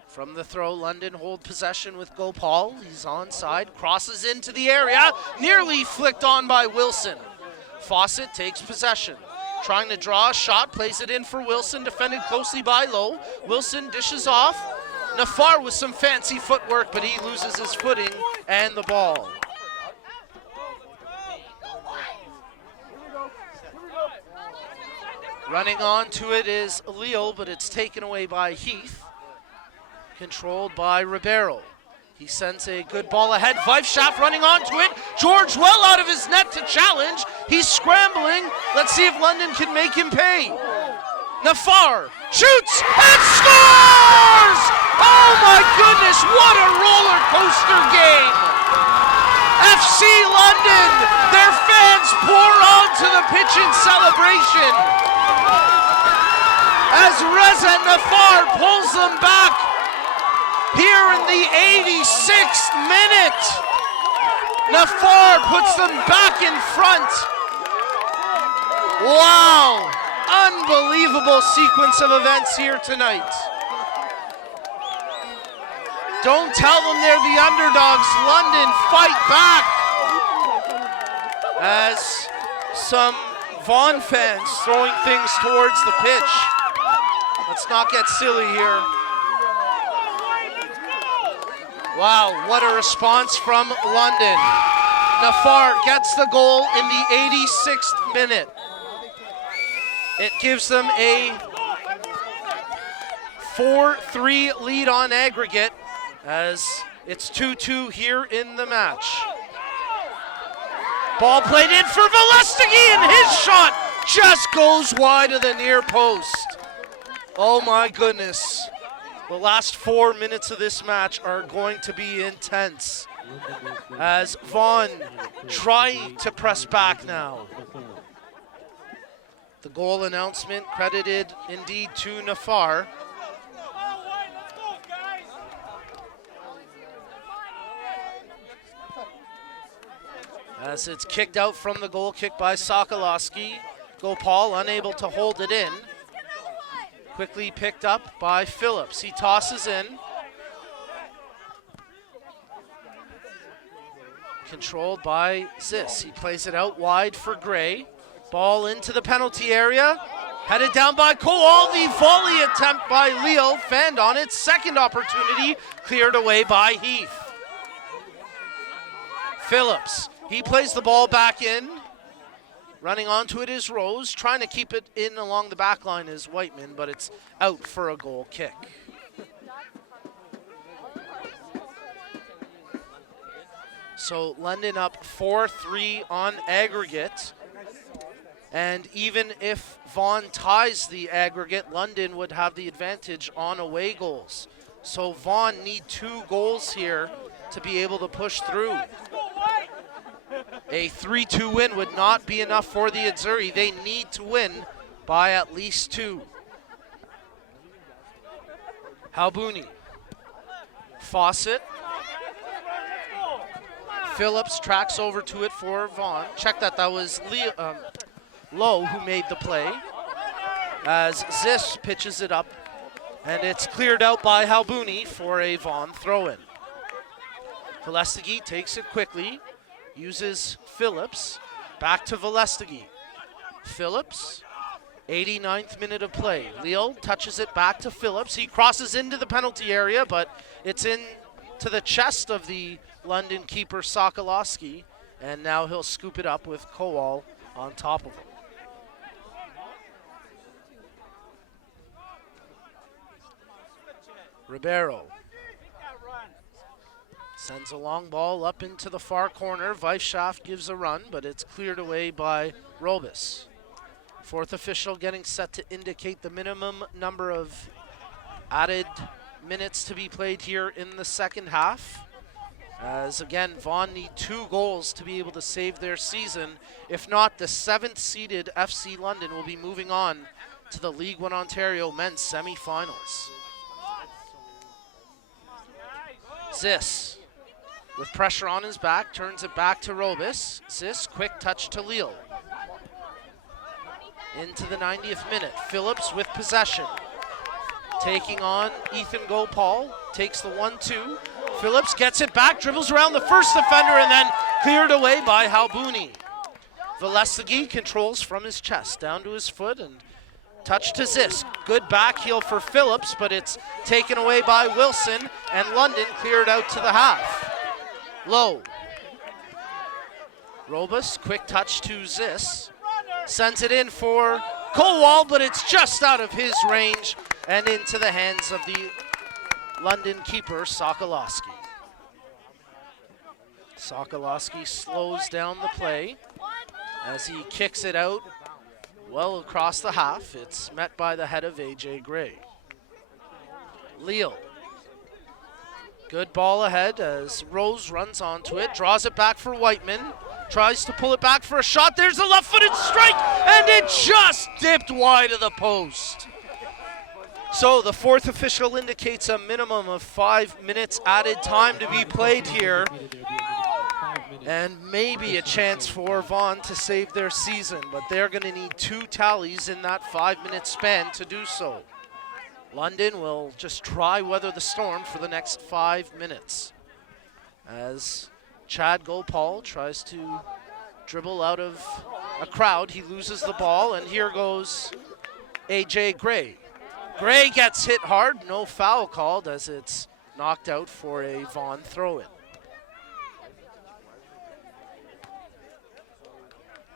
From the throw, London hold possession with Gopal. He's onside, crosses into the area, nearly flicked on by Wilson. Fawcett takes possession, trying to draw a shot, plays it in for Wilson, defended closely by Lowe. Wilson dishes off. Nafar with some fancy footwork, but he loses his footing and the ball. Running on to it is Leal, but it's taken away by Heath. Controlled by Ribeiro. He sends a good ball ahead. Weifschaft running onto it. George well out of his net to challenge. He's scrambling. Let's see if London can make him pay. Nafar shoots and scores! Oh my goodness, what a roller coaster game! FC London, their fans pour onto the pitch in celebration as Reza Nafar pulls them back. Here in the 86th minute, Nafar puts them back in front. Wow, unbelievable sequence of events here tonight. Don't tell them they're the underdogs. London fight back as some Vaughan fans throwing things towards the pitch. Let's not get silly here. Wow, what a response from London. Nafar gets the goal in the 86th minute. It gives them a 4-3 lead on aggregate as it's 2-2 here in the match. Ball played in for Velestigi, and his shot just goes wide of the near post. Oh my goodness. The last 4 minutes of this match are going to be intense as Vaughan trying to press back now. The goal announcement credited indeed to Nafar. As it's kicked out from the goal kick by Sokolowski. Gopal unable to hold it in. Quickly picked up by Phillips. He tosses in. Controlled by Zis. He plays it out wide for Gray. Ball into the penalty area. Headed down by Kowal. The volley attempt by Leal. Fanned on it. Second opportunity. Cleared away by Heath. Phillips. He plays the ball back in. Running onto it is Rose. Trying to keep it in along the back line is Whiteman, but it's out for a goal kick. So London up 4-3 on aggregate. And even if Vaughan ties the aggregate, London would have the advantage on away goals. So Vaughan need 2 goals here to be able to push through. A 3-2 win would not be enough for the Azzurri. They need to win by at least 2. Halbouni. Fawcett. Phillips tracks over to it for Vaughan. Check that was Lowe who made the play. As Zis pitches it up, and it's cleared out by Halbouni for a Vaughan throw-in. Velestegui takes it quickly, uses Phillips, back to Velestegui. Phillips, 89th minute of play. Leal touches it back to Phillips. He crosses into the penalty area, but it's in to the chest of the London keeper Sokolowski, and now he'll scoop it up with Kowal on top of him. Ribeiro sends a long ball up into the far corner. Weisschaft gives a run, but it's cleared away by Robus. Fourth official getting set to indicate the minimum number of added minutes to be played here in the second half. As again, Vaughan need 2 goals to be able to save their season. If not, the 7th seeded FC London will be moving on to the League One Ontario men's semi-finals. Zis, with pressure on his back, turns it back to Robus. Zis, quick touch to Leal. Into the 90th minute, Phillips with possession. Taking on Ethan Gopal, takes the 1-2. Phillips gets it back, dribbles around the first defender, and then cleared away by Halbouni. Velestegui controls from his chest down to his foot, and touch to Zis. Good back heel for Phillips, but it's taken away by Wilson, and London cleared out to the half. Low. Robus, quick touch to Zis. Sends it in for Kowal, but it's just out of his range and into the hands of the London keeper, Sokolowski. Sokolowski slows down the play as he kicks it out well across the half. It's met by the head of A.J. Gray. Leal. Good ball ahead as Rose runs onto it, draws it back for Whiteman, tries to pull it back for a shot. There's a left-footed strike, and it just dipped wide of the post. So the fourth official indicates a minimum of 5 minutes added time to be played here, and maybe a chance for Vaughan to save their season, but they're going to need 2 tallies in that 5-minute span to do so. London will just try weather the storm for the next 5 minutes. As Chad Gopal tries to dribble out of a crowd, he loses the ball, and here goes A.J. Gray. Gray gets hit hard, no foul called as it's knocked out for a Vaughan throw-in.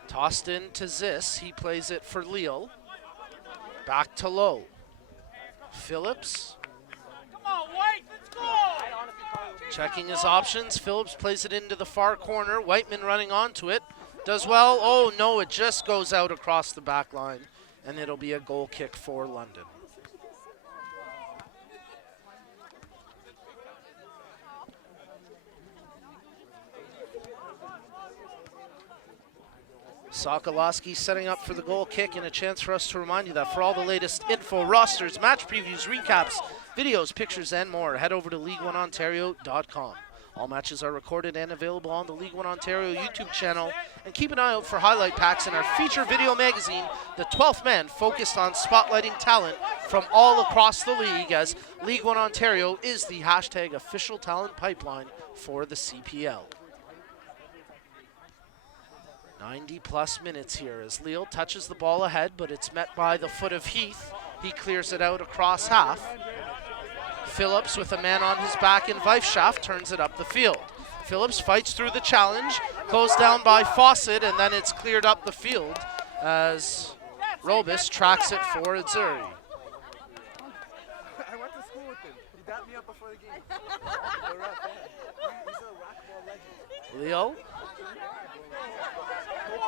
Tossed in to Zis, he plays it for Leal. Back to Lowe. Phillips. Come on, White, let's go! Checking his options, Phillips plays it into the far corner. Whiteman running onto it, does well. Oh no, it just goes out across the back line, and it'll be a goal kick for London. Sokolowski setting up for the goal kick, and a chance for us to remind you that for all the latest info, rosters, match previews, recaps, videos, pictures, and more, head over to League1Ontario.com. All matches are recorded and available on the League One Ontario YouTube channel, and keep an eye out for highlight packs in our feature video magazine, The 12th Man, focused on spotlighting talent from all across the league, as League One Ontario is the hashtag official talent pipeline for the CPL. 90-plus minutes here as Leal touches the ball ahead, but it's met by the foot of Heath. He clears it out across half. Phillips with a man on his back in Weifschaft turns it up the field. Phillips fights through the challenge, goes down by Fawcett, and then it's cleared up the field as Robis tracks it for Azzurri. I went to school with him. He dapped me up before the game. He's a racquetball legend. Leo.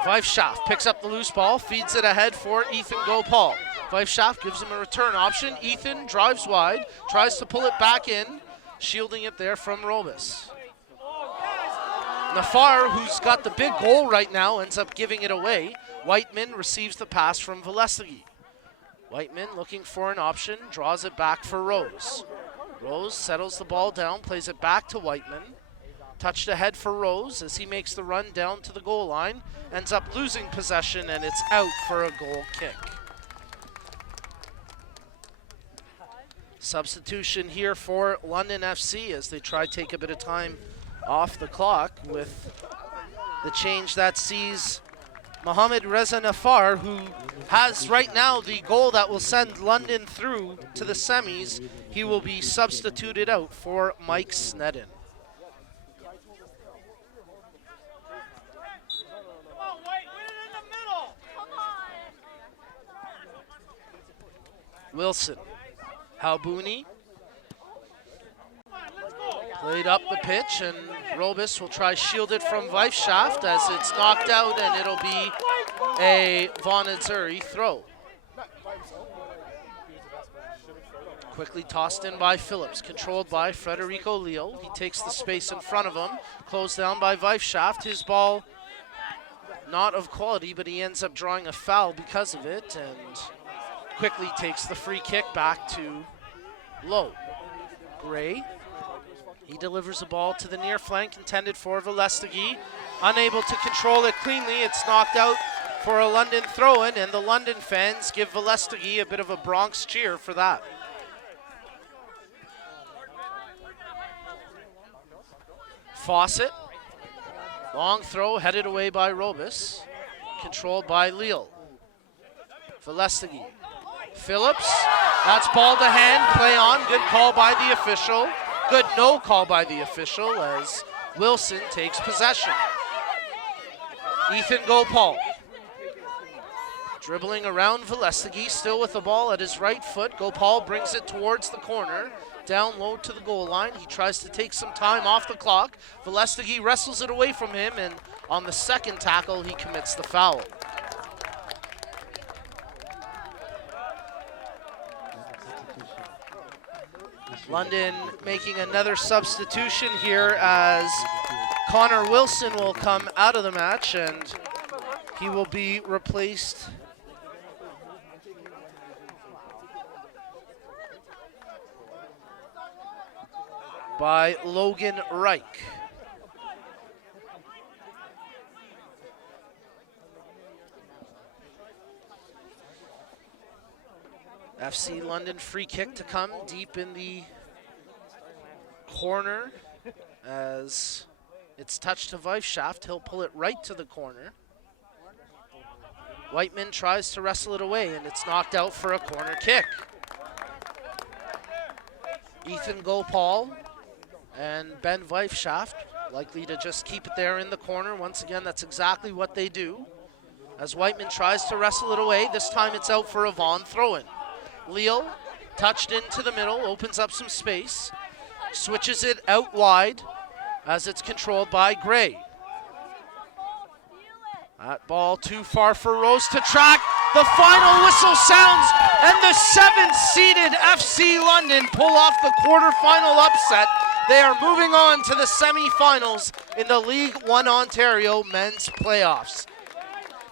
Weifschaft picks up the loose ball, feeds it ahead for Ethan Gopal. Weifschaft gives him a return option. Ethan drives wide, tries to pull it back in, shielding it there from Robis. Nafar, who's got the big goal right now, ends up giving it away. Whiteman receives the pass from Velestegi. Whiteman looking for an option, draws it back for Rose. Rose settles the ball down, plays it back to Whiteman. Touched ahead for Rose as he makes the run down to the goal line. Ends up losing possession, and it's out for a goal kick. Substitution here for London FC as they try to take a bit of time off the clock with the change that sees Mohamed Reza Nafar, who has right now the goal that will send London through to the semis. He will be substituted out for Mike Snedden. Wilson, Halbouni, played up the pitch, and Robis will try shield it from Weifschaft as it's knocked out, and it'll be a Vaughn Azzurri throw. Quickly tossed in by Phillips, controlled by Federico Leal. He takes the space in front of him, closed down by Weifschaft. His ball not of quality, but he ends up drawing a foul because of it, and quickly takes the free kick back to Lowe. Gray, he delivers the ball to the near flank intended for Velestegi. Unable to control it cleanly, it's knocked out for a London throw-in, and the London fans give Velestegi a bit of a Bronx cheer for that. Fawcett, long throw headed away by Robis, controlled by Leal. Velestegi. Phillips, that's ball to hand, play on, good call by the official. Good no call by the official as Wilson takes possession. Ethan Gopal, dribbling around Velestegi, still with the ball at his right foot. Gopal brings it towards the corner, down low to the goal line. He tries to take some time off the clock. Velestegi wrestles it away from him, and on the second tackle, he commits the foul. London making another substitution here as Connor Wilson will come out of the match, and he will be replaced by Logan Reich. FC London free kick to come deep in the corner as it's touched to Weifschaft. He'll pull it right to the corner. Whiteman tries to wrestle it away, and it's knocked out for a corner kick. Ethan Gopal and Ben Weifschaft likely to just keep it there in the corner. Once again, that's exactly what they do. As Whiteman tries to wrestle it away, this time it's out for a Vaughan throw-in. Leal, touched into the middle, opens up some space, switches it out wide as it's controlled by Gray. That ball too far for Rose to track. The final whistle sounds, and the 7th-seeded FC London pull off the quarterfinal upset. They are moving on to the semifinals in the League One Ontario men's playoffs.